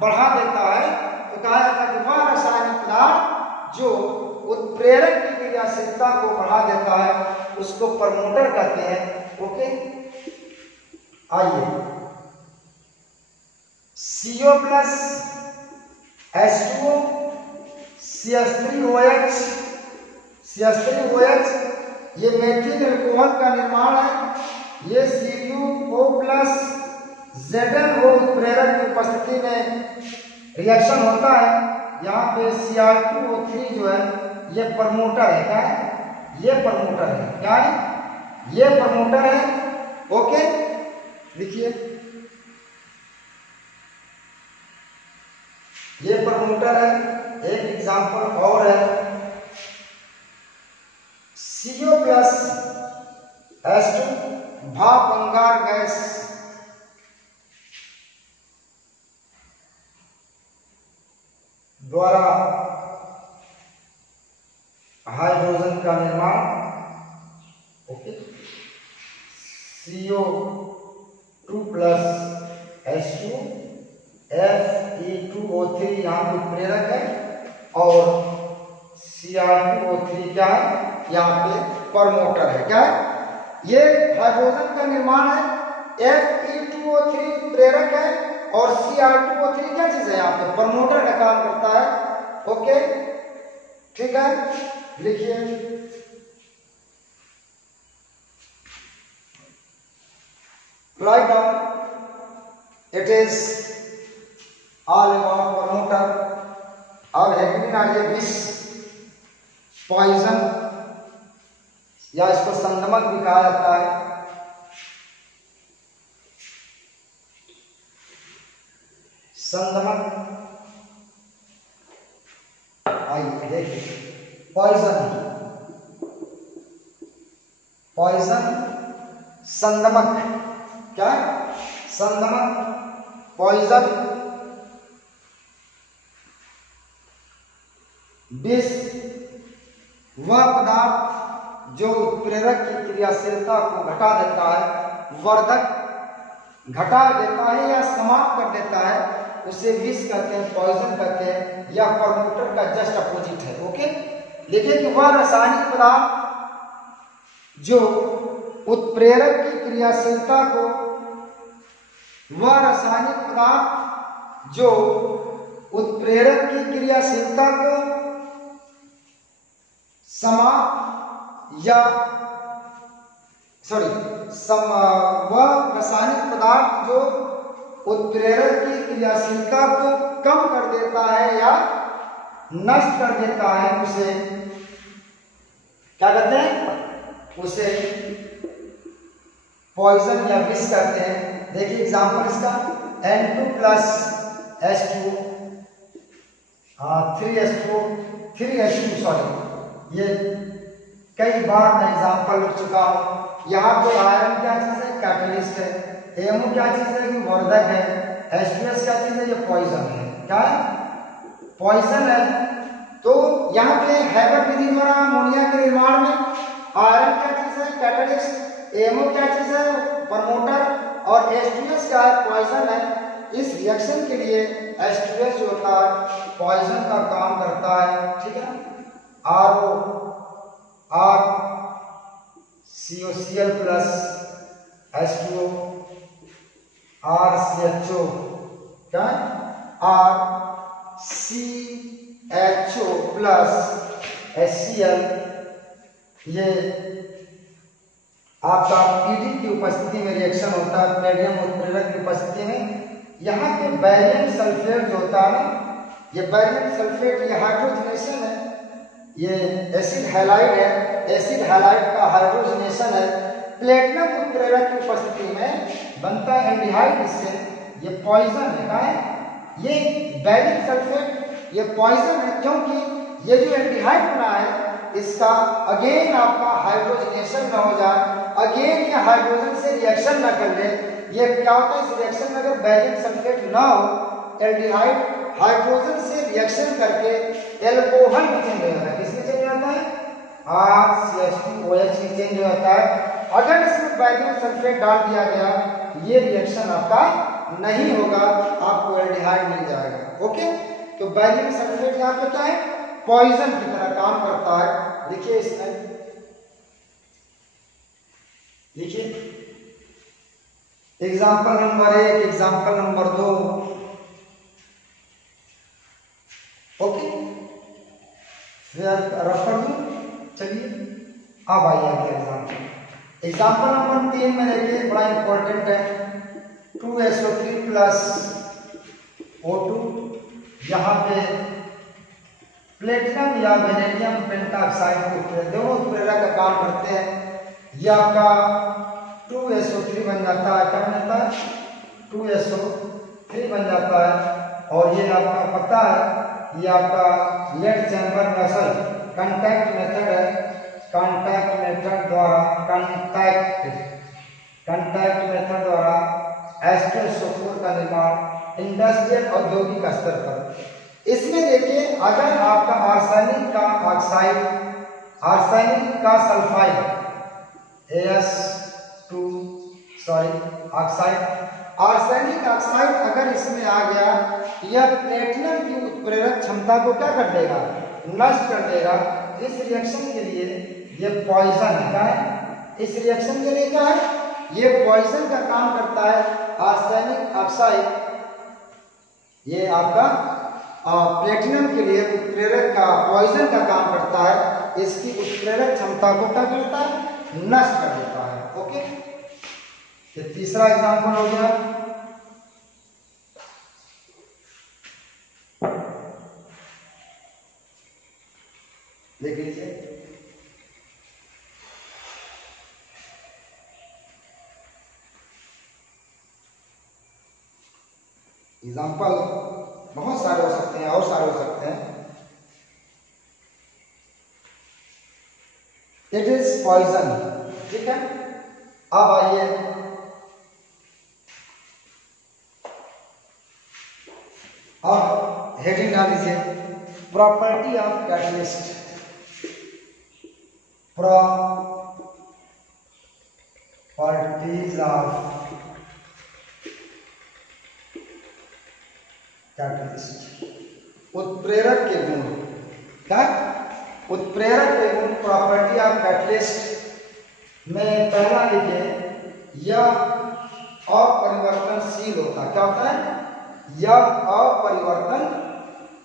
बढ़ा देता है। तो कहा जाता है कि वह रासायनिक पदार्थ जो उत्प्रेरक की क्रियाशीलता को बढ़ा देता है, उसको प्रमोटर कहते हैं। ओके, आइए, CO plus H2O CH3OH, CH3OH ये मेथिल अल्कोहल का निर्माण है। ये CuO प्लस ZnO उत्प्रेरक की उपस्थिति में रिएक्शन होता है। यहाँ पे Cr2O3 जो है ये प्रमोटर है। क्या है? ये प्रमोटर है। क्या है? ये प्रमोटर है। ओके, देखिए ये प्रमोटर है। एक एग्जांपल और है, CO प्लस H2 भाप अंगार गैस द्वारा हाइड्रोजन आर्सेनिक का निर्माण, okay, CO2 plus H2 Fe2O3 यहाँ पे प्रेरक है और Cr2O3 क्या है, यहाँ पे प्रमोटर है। क्या है ये? हाइड्रोजन का निर्माण है, Fe2O3 प्रेरक है और Cr2O3 क्या चीज है, यहाँ पे प्रमोटर का काम करता है। ओके ठीक है, लिखिए write down it is all about promoter। अब हेक्टिन आगे विष, पॉइजन या इसको संदमक भी कहा जाता है। संदमक, आइए देखिए, पॉइजन, पॉइजन, संदमक, क्या संदमक, पॉइजन, विष वह पदार्थ जो उत्प्रेरक की क्रियाशीलता को घटा देता है, वर्धक घटा देता है या समाप्त कर देता है, उसे विष कहते हैं, पॉइजन कहते हैं, या प्रमोटर का जस्ट अपोजिट है। ओके देखिए कि वह रासायनिक पदार्थ जो उत्प्रेरक की क्रियाशीलता को, वह रासायनिक पदार्थ जो उत्प्रेरक की क्रियाशीलता को समाप्त या वह रासायनिक पदार्थ जो उत्प्रेरक की क्रियाशीलता को कम कर देता है या नष्ट कर देता है, उसे क्या कहते हैं, उसे पॉइजन या विष कहते हैं। देखिए एग्जांपल इसका N2 plus H2 3H2 sorry, ये कई बार मैं एग्जांपल लिख चुका हूं। यहाँ पे आयरन क्या चीज है, कैटलिस्ट है, एमओ क्या चीज है कि वर्धक है, H2S क्या चीज है, ये पॉइजन है। क्या है? पॉइजन है। तो यहाँ पे हैबर विधि द्वारा अमोनिया के निर्माण में आयरन क्या चीज है, कैटलिस्ट, एमओ क्या चीज है, प्रमोटर, और H2S क्या है, पॉइजन है। इस रिएक्शन के लिए H2S जो होता है पॉइजन का काम करता है। ठीक है, RO COCl plus H2O RCHO क्या है, RCHO प्लस HCl, ये आपका पीडी की उपस्थिति में रिएक्शन होता है, पैडियम उत्प्रेरक की उपस्थिति में। यहाँ पे बैरियम सल्फेट जो होता है ना, ये बैरियम सल्फेट ये हाइड्रोजनेशन है, ये एसिड हैलाइड है, एसिड हैलाइड का हाइड्रोजनेशन है। प्लेटिनम उत्प्रेरक की उपस्थिति में बनता है एल्डिहाइड, इससे ये पॉइजन है। क्या है? ये बैरियम सल्फेट ये पॉइजन है, क्योंकि ये जो एल्डिहाइड बना है इसका अगेन आपका हाइड्रोजनेशन न हो जाए, अगेन ये हाइड्रोजन से रिएक्शन न कर ले। ये क्या होता है, इस रिएक्शन में अगर बैरियम सल्फेट ना हो, एल्डिहाइड हाइड्रोजन से रिएक्शन करके एल्कोहल में चेंज हो जाता है। किसमें चेंज हो जाता है? RCH2OH में चेंज हो जाता है। अगर इसमें बैरियम सल्फेट डाल दिया गया, ये रिएक्शन आपका नहीं होगा, आपको एल्डिहाइड मिल जाएगा। ओके, तो बैरियम सल्फेट यहाँ पे क्या है, पॉइजन की तरह काम करता है। देखिए इसमें, देखिए example number 1, example number 2। Okay, rough कर दूं। चलिए अब आइए अगले एग्जाम्पल नंबर 3 में देखिए, बड़ा इंपॉर्टेंट है। 2SO3 प्लस O2, यहाँ पे प्लेटिनम या वेनेडियम पेंटाऑक्साइड को दोनों उत्प्रेरक का काम करते हैं। ये आपका 2SO3 बन जाता है। क्या बन जाता है? 2SO3 बन जाता है। और ये आपका पता है, ये आपका lead chamber method contact method है। कांटेक्ट मेथड द्वारा कांटेक्ट मेथड द्वारा एस्टोसोफोर का निर्माण इंडस्ट्रियल औद्योगिक स्तर पर। इसमें देखिए, अगर आपका आर्सेनिक का ऑक्साइड आर्सेनिक का सल्फाइड ऑक्साइड, आर्सेनिक ऑक्साइड अगर इसमें आ गया, यह प्लेटिनम की उत्प्रेरक क्षमता को क्या कर देगा, नष्ट कर देगा। इस रिएक्शन के लिए ये पॉइजन है, इस रिएक्शन के लिए क्या है, ये पॉइजन का काम करता है। आर्सेनिक ऑक्साइड ये आपका प्लेटिनम के लिए उत्प्रेरक का पॉइजन का काम करता है। इसकी उत्प्रेरक क्षमता को क्या करता है, नष्ट कर देता है। ओके, ये तीसरा एग्जांपल हो गया। देख लीजिए, एग्जाम्पल बहुत सारे हो सकते हैं और सारे हो सकते हैं। इट इज पॉइजन, ठीक है। अब आइए अब हेडिंग डाल दीजिए, property of catalyst, properties of catalyst, उत्प्रेरक के गुण, क्या उत्प्रेरक के गुण, प्रॉपर्टी ऑफ कैटलिस्ट में पहला लिखे, यह अपरिवर्तनशील होता, क्या होता है, यह अपरिवर्तन,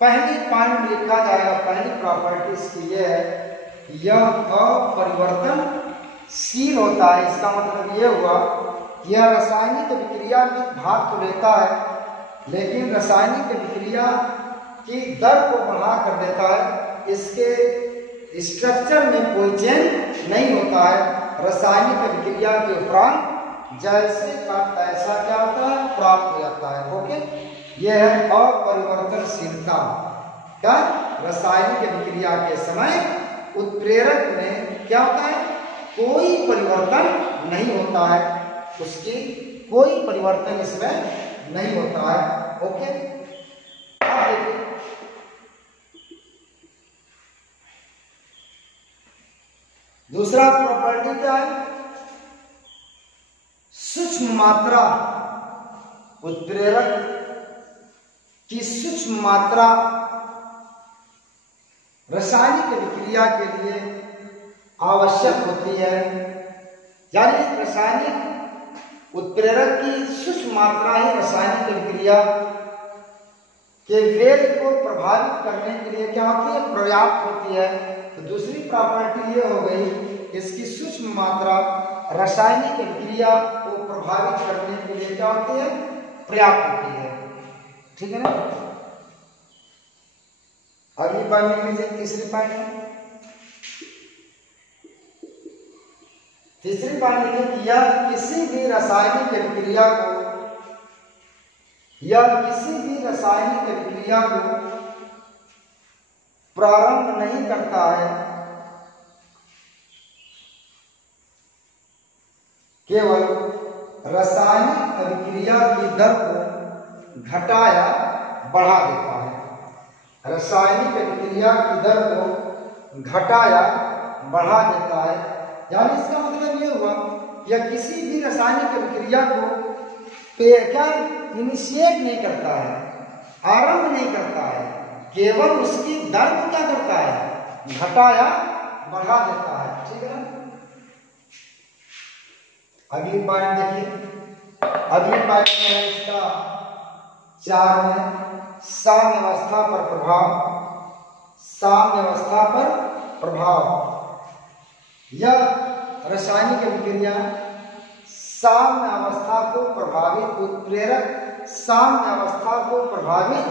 पहली पॉइंट लिखा जाएगा, पहली प्रॉपर्टीज की ये है, यह अपरिवर्तनशील होता है। इसका मतलब ये हुआ, यह रासायनिक विक्रिया में भाग तो लेता है, लेकिन रासायनिक विक्रिया की दर को बढ़ा कर देता है, इसके स्ट्रक्चर में कोई चेंज नहीं होता है। रासायनिक विक्रिया के उपरांत जैसे का तैसा क्या होता है, प्राप्त हो जाता है। ओके, यह है अपरिवर्तनशीलता। क्या, रासायनिक विक्रिया के समय उत्प्रेरक में क्या होता है, कोई परिवर्तन नहीं होता है, उसकी कोई परिवर्तन इसमें नहीं होता है। ओके, अब देखिए दूसरा प्रॉपर्टी क्या है, सूक्ष्म मात्रा, उत्प्रेरक की सूक्ष्म मात्रा रासायनिक विक्रिया के लिए आवश्यक होती है। यानी रासायनिक उत्प्रेरक की सूक्ष्म मात्रा ही रासायनिक विक्रिया के वेग को प्रभावित करने के लिए क्या होती है, पर्याप्त होती है। तो दूसरी प्रॉपर्टी ये हो गई, इसकी सूक्ष्म मात्रा रासायनिक विक्रिया को प्रभावित करने के लिए क्या होती है, पर्याप्त होती है। ठीक है ना। अगली पॉइंट लिख लीजिए, तीसरी पॉइंट, तीसरी पॉइंट लिखिए, यह किसी भी रासायनिक विक्रिया को, यह किसी भी रासायनिक विक्रिया को प्रारंभ नहीं करता है, केवल रासायनिक अभिक्रिया की दर को घटा या बढ़ा देता है। रासायनिक अभिक्रिया की दर को घटा या बढ़ा देता है। यानी इसका मतलब ये हुआ, यह किसी भी रासायनिक अभिक्रिया को क्या इनिशिएट नहीं करता है, आरंभ नहीं करता है, केवल उसकी दर को क्या करता है, घटा या बढ़ा देता है। ठीक है ना। अगली पॉइंट देखिए, अगली पॉइंट है इसका 4 में, साम्यावस्था पर प्रभाव, साम्यावस्था पर प्रभाव। यह रासायनिक अभिक्रिया साम्यावस्था को प्रभावित, उत्प्रेरक साम्यावस्था को प्रभावित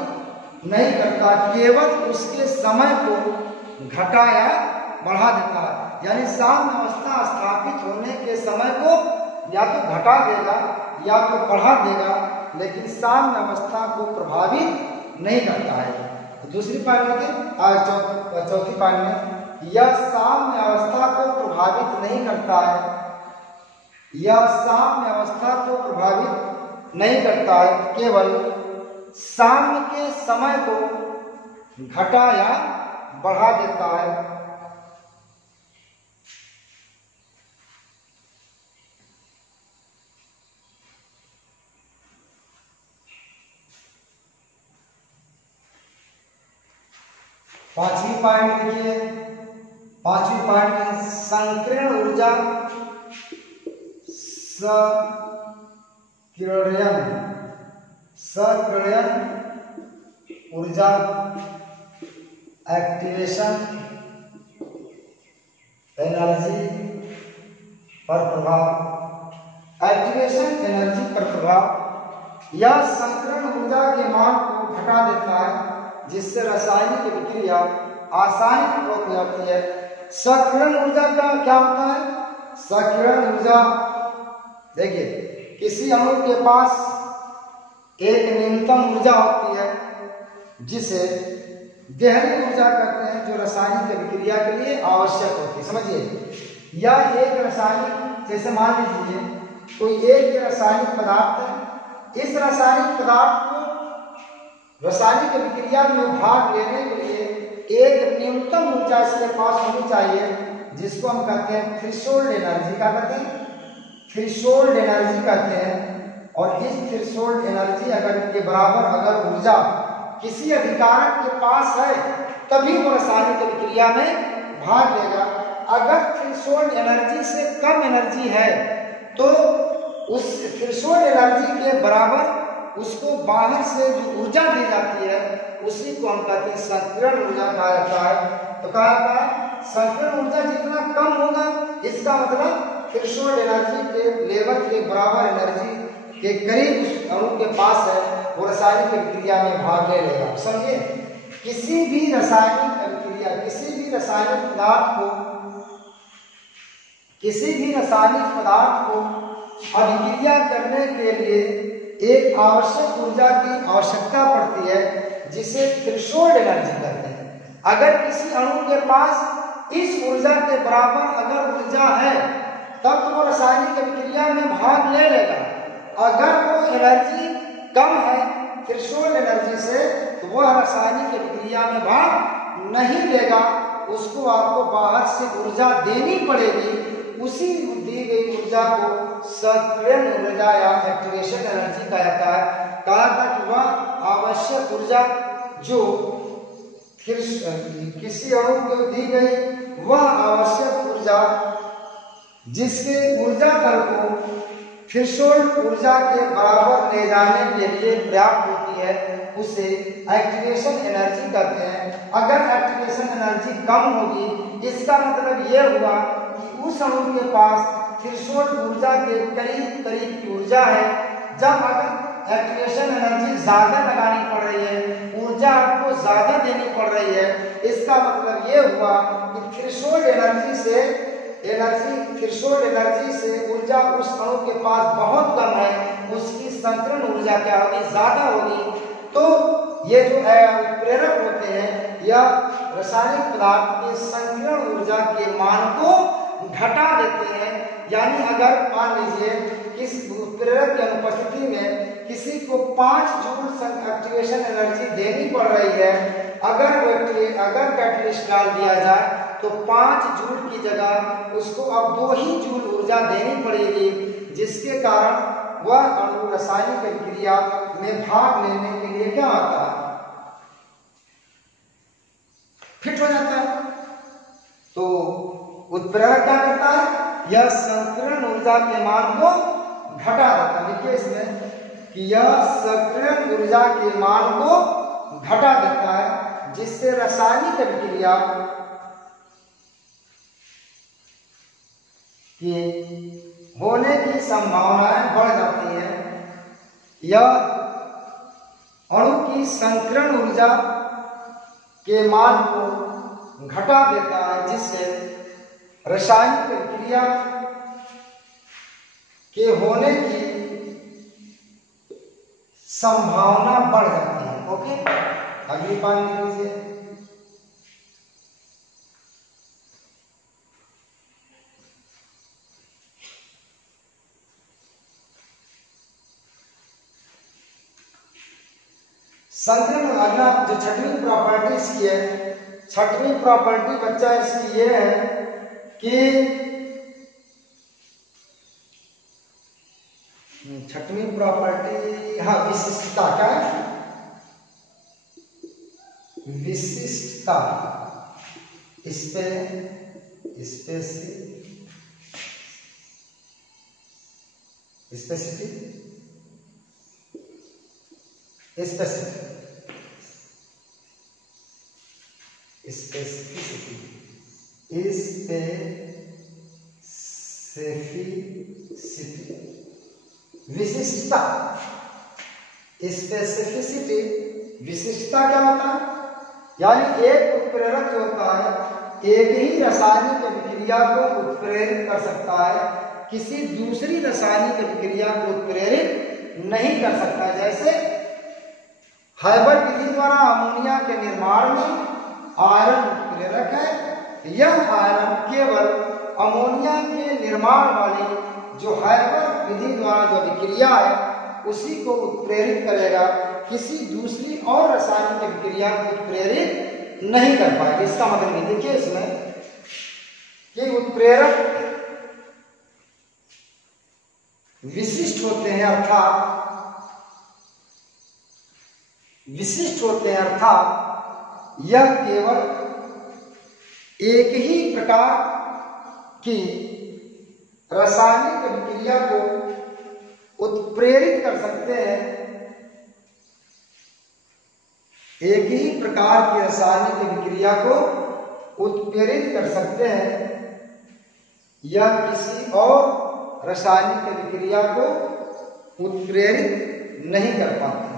नहीं करता, केवल उसके समय को घटा या बढ़ा देता है। यानी साम्यावस्था स्थापित होने के समय को या तो घटा देगा या तो बढ़ा देगा, लेकिन साम्यावस्था को प्रभावित नहीं करता है। तो दूसरी पॉइंट में, चौथी पॉइंट में, यह साम्यावस्था को प्रभावित नहीं करता है, यह साम्यावस्था को प्रभावित नहीं करता है, केवल साम्य के समय को घटा या बढ़ा देता है। पांचवी पॉइंट लिखिए। पांचवी पॉइंट में संकीर्ण ऊर्जा सक्रियण ऊर्जा एक्टिवेशन एनर्जी पर प्रभाव। एक्टिवेशन एनर्जी पर प्रभाव, यह संकीर्ण ऊर्जा के मान को घटा देता है जिससे रासायनिक विक्रिया आसानी पूर्वक हो जाती है। सक्रियण ऊर्जा का क्या होता है? सक्रियण ऊर्जा देखिए, किसी अणु के पास एक न्यूनतम ऊर्जा होती है जिसे गहरी ऊर्जा कहते हैं, जो रासायनिक विक्रिया के लिए आवश्यक होती है। समझिए, या एक रासायनिक, जैसे मान लीजिए कोई एक रासायनिक पदार्थ है, इस रासायनिक पदार्थ को रासायनिक विक्रिया में भाग लेने के लिए एक न्यूनतम ऊर्जा इसके पास होनी चाहिए, जिसको हम कहते हैं थ्रेशोल्ड एनर्जी। क्या कहते हैं? थ्रेशोल्ड एनर्जी कहते हैं। और इस थ्रेशोल्ड एनर्जी अगर के बराबर अगर ऊर्जा किसी अभिकारक के पास है तभी वो रासायनिक विक्रिया में भाग लेगा। अगर थ्रेशोल्ड एनर्जी से कम एनर्जी है तो उस थ्रेशोल्ड एनर्जी के बराबर उसको बाहर से जो ऊर्जा दी जाती है उसी को हम कहते हैं संकीर्ण ऊर्जा कहा जाता है। तो कहा जाता है संकीर्ण ऊर्जा जितना कम होगा, इसका मतलब थ्रेशोल्ड एनर्जी के लेवल के बराबर एनर्जी के करीब उस अणु के पास है, वो रासायनिक विक्रिया में भाग ले लेगा। समझिए, किसी भी रासायनिक विक्रिया, किसी भी रासायनिक पदार्थ को अभिक्रिया करने के लिए एक आवश्यक ऊर्जा की आवश्यकता पड़ती है, जिसे थ्रेशोल्ड एनर्जी कहते हैं। अगर किसी अणु के पास इस ऊर्जा के बराबर अगर ऊर्जा है तब तो वो रासायनिक विक्रिया में भाग ले लेगा। अगर वो एनर्जी कम है थ्रेशोल्ड एनर्जी से तो वह रासायनिक विक्रिया में भाग नहीं लेगा, उसको आपको बाहर से ऊर्जा देनी पड़ेगी। उसी दी गई ऊर्जा को सक्रियण ऊर्जा या एक्टिवेशन एनर्जी कहा जाता है। कहा था कि वह आवश्यक ऊर्जा जो किसी अणु को दी गई, वह आवश्यक ऊर्जा जिसके ऊर्जा स्तर को थ्रेशोल्ड ऊर्जा के बराबर ले जाने के लिए पर्याप्त होती है, उसे एक्टिवेशन एनर्जी कहते हैं। अगर एक्टिवेशन एनर्जी कम होगी, इसका मतलब यह हुआ कि उस अणु के पास थ्रेशोल्ड ऊर्जा के करीब करीब की ऊर्जा है। जब अगर एक्टिवेशन एनर्जी ज्यादा लगानी पड़ रही है, ऊर्जा आपको ज्यादा देनी पड़ रही है, इसका मतलब यह हुआ कि थ्रेशोल्ड एनर्जी से ऊर्जा उस अणु के पास बहुत कम है, उसकी संकीर्ण ऊर्जा क्या होगी? ज्यादा होगी। तो ये जो प्रेरक होते हैं या रासायनिक पदार्थ के संकीर्ण ऊर्जा के मान को घटा देते हैं। यानी अगर मान लीजिए किस प्रेरक की अनुपस्थिति में किसी को 5 जूल एक्टिवेशन एनर्जी देनी पड़ रही है, अगर कैटलिस्ट डाल दिया जाए तो 5 जूल की जगह उसको अब 2 ही जूल ऊर्जा देनी पड़ेगी, जिसके कारण वह अणु रासायनिक विक्रिया में भाग लेने के लिए क्या आता है? फिट हो जाता है। तो उत्प्रेरक क्या करता है? यह संकीर्ण ऊर्जा के मान को घटा देता है। देखिए इसमें कि यह संकीर्ण ऊर्जा के मान को घटा देता है, जिससे रासायनिक विक्रिया की होने की संभावनाएं बढ़ जाती है। यह अणु की संकीर्ण ऊर्जा के मान को घटा देता है, जिससे रासायनिक विक्रिया के होने की संभावना बढ़ जाती है। ओके, अगली बात लिख लीजिए। संकीर्ण अगला जो छठवीं प्रॉपर्टी इसकी है, छठवीं प्रॉपर्टी बच्चा इसकी ये है कि छठवीं प्रॉपर्टी, हाँ, विशिष्टता का विशिष्टता स्पेसिफिसिटी। विशिष्टता क्या होता है? यानी एक उत्प्रेरक जो होता है एक ही रासायनिक अभिक्रिया को उत्प्रेरित कर सकता है, किसी दूसरी रासायनिक अभिक्रिया को उत्प्रेरित नहीं कर सकता। जैसे हाइबर विधि द्वारा अमोनिया के निर्माण में आयरन उत्प्रेरक है, यह आयरन केवल अमोनिया के निर्माण वाली जो हाइबर विधि द्वारा जो अभिक्रिया है उसी को उत्प्रेरित करेगा, किसी दूसरी और रासायनिक अभिक्रिया को उत्प्रेरित नहीं कर पाएगा। इसका मतलब देखिए इसमें कि उत्प्रेरक विशिष्ट होते हैं, अर्थात यह केवल एक ही प्रकार की रासायनिक अभिक्रिया को उत्प्रेरित कर सकते हैं, एक ही प्रकार की रासायनिक अभिक्रिया को उत्प्रेरित कर सकते हैं या किसी और रासायनिक अभिक्रिया को उत्प्रेरित नहीं कर पाते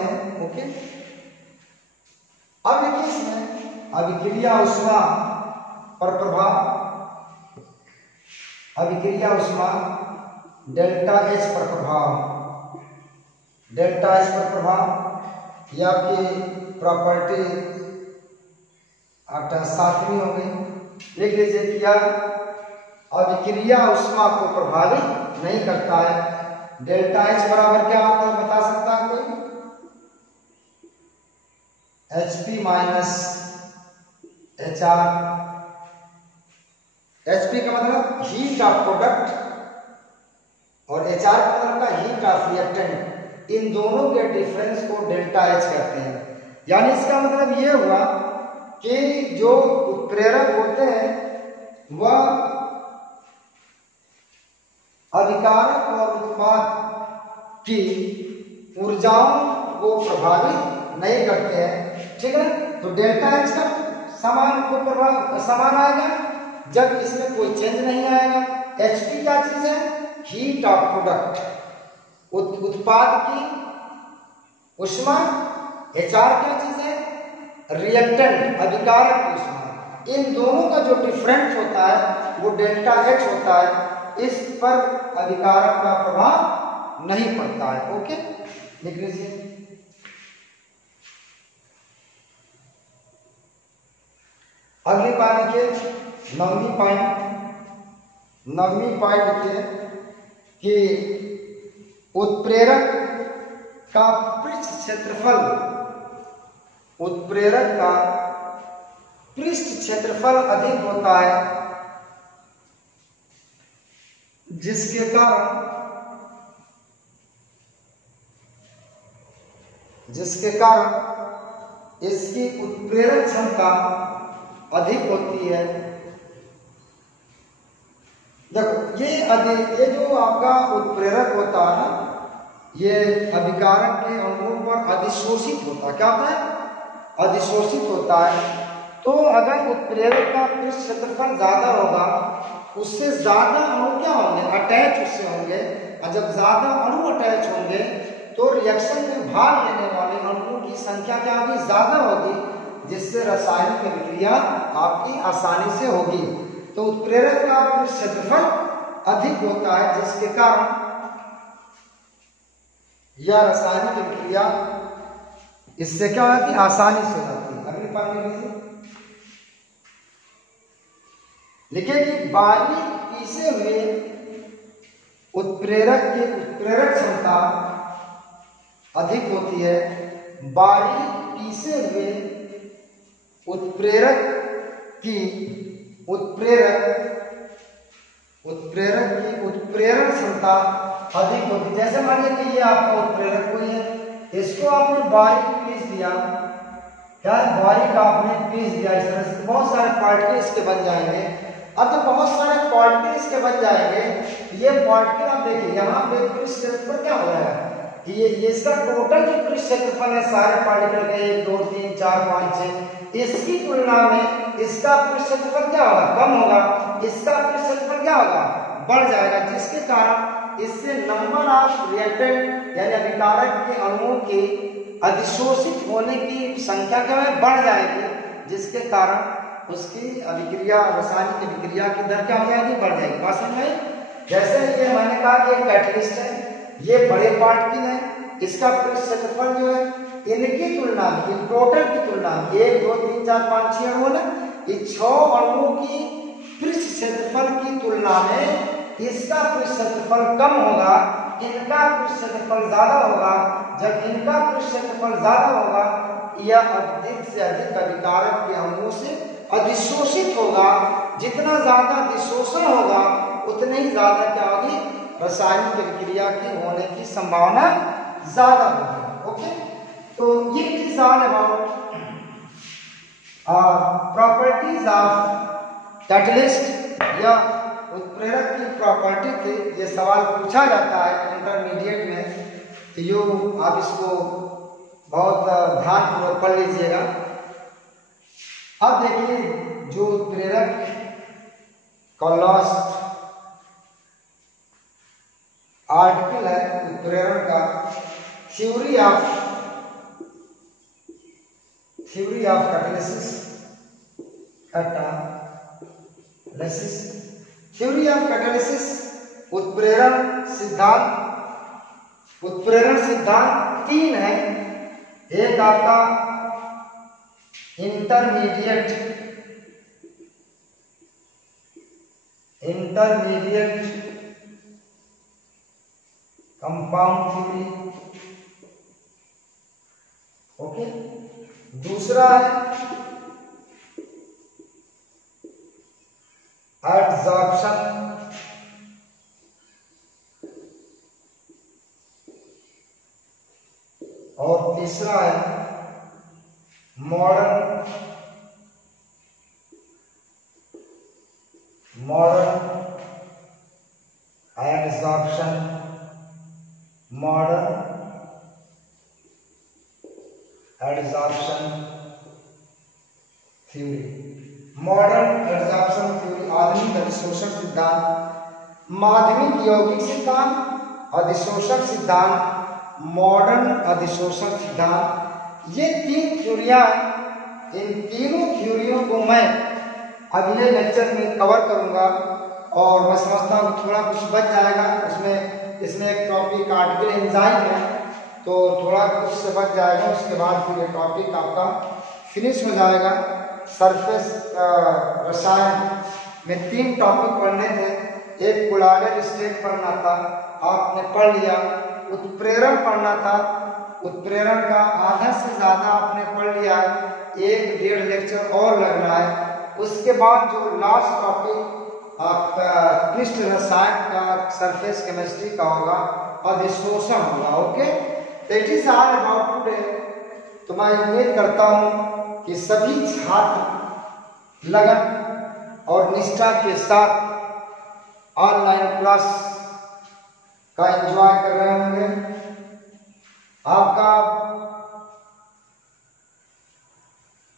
हैं। ओके, अब देखिए इसमें अभिक्रिया ऊष्मा पर प्रभाव, अभिक्रिया ऊष्मा डेल्टा एच पर प्रभाव, यह आपकी प्रॉपर्टी 7वीं हो गई। लिख लीजिए कि यह अभिक्रिया ऊष्मा को प्रभावित नहीं करता है। डेल्टा एच बराबर क्या होता है बता सकता है कोई? HP minus HR। HP का मतलब हीट ऑफ प्रोडक्ट और HR का मतलब हीट ऑफ रिएक्टेंट। इन दोनों के डिफरेंस को डेल्टा एच कहते हैं। यानी इसका मतलब ये हुआ कि जो उत्प्रेरक होते हैं वह अभिकारक और उत्पाद की ऊर्जाओं को प्रभावित नहीं करते हैं। ठीक है, तो डेल्टा एच का समान आएगा जब इसमें कोई चेंज नहीं आएगा। HP क्या चीज है? हीट ऑफ प्रोडक्ट, उत्पाद की ऊष्मा। HR क्या चीज है? रिएक्टेंट, अभिकारक ऊष्मा। इन दोनों का जो डिफरेंस होता है वो डेल्टा एच होता है। इस पर अभिकारक का प्रभाव नहीं पड़ता है। ओके, लिख लीजिए। अगली बात लिखिए, 9वीं पॉइंट लिखिए कि उत्प्रेरक का पृष्ठ क्षेत्रफल अधिक होता है, जिसके कारण इसकी उत्प्रेरक क्षमता अधिक होती है। देखो ये जो आपका उत्प्रेरक होता है ना, ये अभिकारक के अणुओं पर अधिशोषित होता है। क्या होता है? अधिशोषित होता है। तो अगर उत्प्रेरक का पृष्ठ क्षेत्रफल ज्यादा होगा, उससे ज्यादा अणु क्या होंगे? अटैच उससे होंगे। और जब ज्यादा अणु अटैच होंगे तो रिएक्शन में भाग लेने वाले अणुओं की संख्या क्या होगी? ज्यादा होगी, जिससे रासायनिक अभिक्रिया आपकी आसानी से होगी। तो उत्प्रेरक का पृष्ठ क्षेत्रफल अधिक होता है, जिसके कारण यह रासायनिक अभिक्रिया इससे क्या होती है? आसानी से होती है। अगली बात लिखिए कि बारीक पीसे हुए उत्प्रेरक की उत्प्रेरक क्षमता अधिक होती है। बारीक पीसे हुए उत्प्रेरक की उत्प्रेरण क्षमता अधिक होती। जैसे मानिए कि ये आपका उत्प्रेरक हुई है, इसको आपने बारीक पीस दिया, क्या है बारीक आपने पीस दिया इस तरह से, बहुत सारे पार्टिकल इसके बन जाएंगे। अब जब बहुत सारे पार्टिकल इसके बन जाएंगे, ये पार्टिकल आप देखिए यहाँ पे पृष्ठ क्षेत्रफल क्या हो जाएगा कि ये इसका टोटल जो पृष्ठ क्षेत्रफल है सारे पार्टिकल के 1 2 3 4 5 6, इसकी तुलना में इसका पृष्ठ क्षेत्रफल क्या होगा, कम होगा, इसका पृष्ठ क्षेत्रफल क्या होगा, बढ़ जाएगा, जिसके कारण इससे नंबर ऑफ रिएक्टेंट यानी अभिकारक के अणुओं के अधिशोषित होने की संख्या क्या है, बढ़ जाएगी, जिसके कारण उसकी अभिक्रिया रासायनिक अभिक्रिया की दर क्या हो जाएगी, बढ़ जाएगी। बात समझ में? जैसे ये मैंने कहा कि एक कैटलिस्ट है, ये बड़े पार्टिकल है, इसका पृष्ठ क्षेत्रफल जो है इनकी तुलना में, इन टोटल की तुलना में 1 2 3 4 5 6 अणु ना, ये 6 अणुओं की पृष्ठ क्षेत्रफल की तुलना में इसका पृष्ठ क्षेत्रफल कम होगा, इनका पृष्ठ क्षेत्रफल ज्यादा होगा। जब इनका पृष्ठ क्षेत्रफल ज्यादा होगा, यह अधिक से अधिक अभिकारक के अणुओं से अधिशोषित होगा। जितना ज्यादा अधिशोषण होगा उतने ही ज्यादा क्या होगी, रासायनिक अभिक्रिया की होने की संभावना ज्यादा होगी। ओके, तो ये it is all about properties of catalyst या उत्प्रेरक की प्रॉपर्टी थी। ये सवाल पूछा जाता है इंटरमीडिएट में, तो यो आप इसको बहुत ध्यानपूर्वक पढ़ लीजिएगा। अब देखिए जो उत्प्रेरक का लास्ट आर्टिकल है उत्प्रेरण का, theory of catalysis, theory of catalysis उत्प्रेरण सिद्धांत 3 है। एक आपका इंटरमीडिएट कंपाउंड थ्योरी, ओके। दूसरा है एडजॉर्प्शन, और तीसरा है modern adsorption, modern adsorption theory. Modern adsorption theory आधुनिक अधिशोषण सिद्धांत, माध्यमिक यौगिक सिद्धांत, अधिशोषक सिद्धांत, मॉडर्न अधिशोषण सिद्धांत, ये 3 थ्योरियां। इन तीनों थ्योरियों को मैं अगले लेक्चर में कवर करूंगा, और मैं समझता हूँ कि थोड़ा कुछ बच जाएगा इसमें एक टॉपिक आर्टिकल एंजाइम है, तो थोड़ा कुछ से बच जाएगा। उसके बाद फिर ये टॉपिक आपका फिनिश हो जाएगा। सरफेस रसायन में 3 टॉपिक पढ़ने थे। एक कोलॉइडल स्टेट पढ़ना था, आपने पढ़ लिया। उत्प्रेरण पढ़ना था, उत्प्रेरण का आधा से ज्यादा आपने पढ़ लिया, 1-1.5 लेक्चर और लगना है। उसके बाद जो लास्ट टॉपिक आपका पृष्ठ रसायन का, सरफेस केमिस्ट्री का होगा, अधिशोषण होगा। Okay, it is all about today. तो मैं उम्मीद करता हूँ कि सभी छात्र लगन और निष्ठा के साथ ऑनलाइन क्लास का एंजॉय कर रहे होंगे। आपका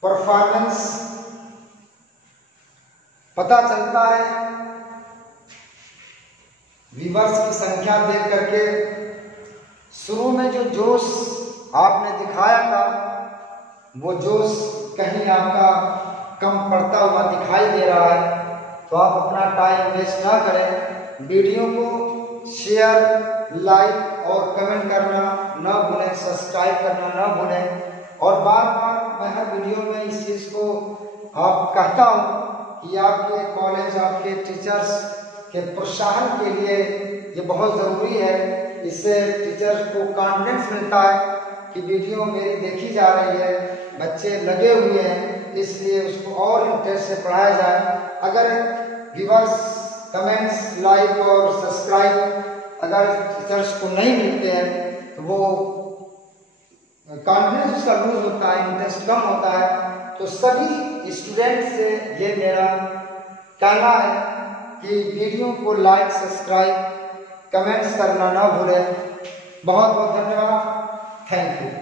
परफॉर्मेंस पता चलता है व्यूअर्स की संख्या देख करके। शुरू में जो जोश आपने दिखाया था, वो जोश कहीं आपका कम पड़ता हुआ दिखाई दे रहा है। तो आप अपना टाइम वेस्ट ना करें, वीडियो को शेयर, लाइक और कमेंट करना ना भूलें, सब्सक्राइब करना ना भूलें। और बार बार मैं हर वीडियो में इस चीज़ को आप कहता हूँ कि आपके कॉलेज, आपके टीचर्स के प्रोत्साहन के लिए ये बहुत ज़रूरी है। इससे टीचर्स को कॉन्फिडेंस मिलता है कि वीडियो मेरी देखी जा रही है, बच्चे लगे हुए हैं, इसलिए उसको और इंटरेस्ट से पढ़ाया जाए। अगर व्यूअर्स कमेंट्स, लाइक और सब्सक्राइब अगर लेक्चर्स को नहीं मिलते हैं तो वो कॉन्फिडेंस उसका लूज होता है, इंटरेस्ट कम होता है। तो सभी स्टूडेंट से ये मेरा कहना है कि वीडियो को लाइक, सब्सक्राइब, कमेंट्स करना ना भूलें। बहुत बहुत धन्यवाद। Thank you.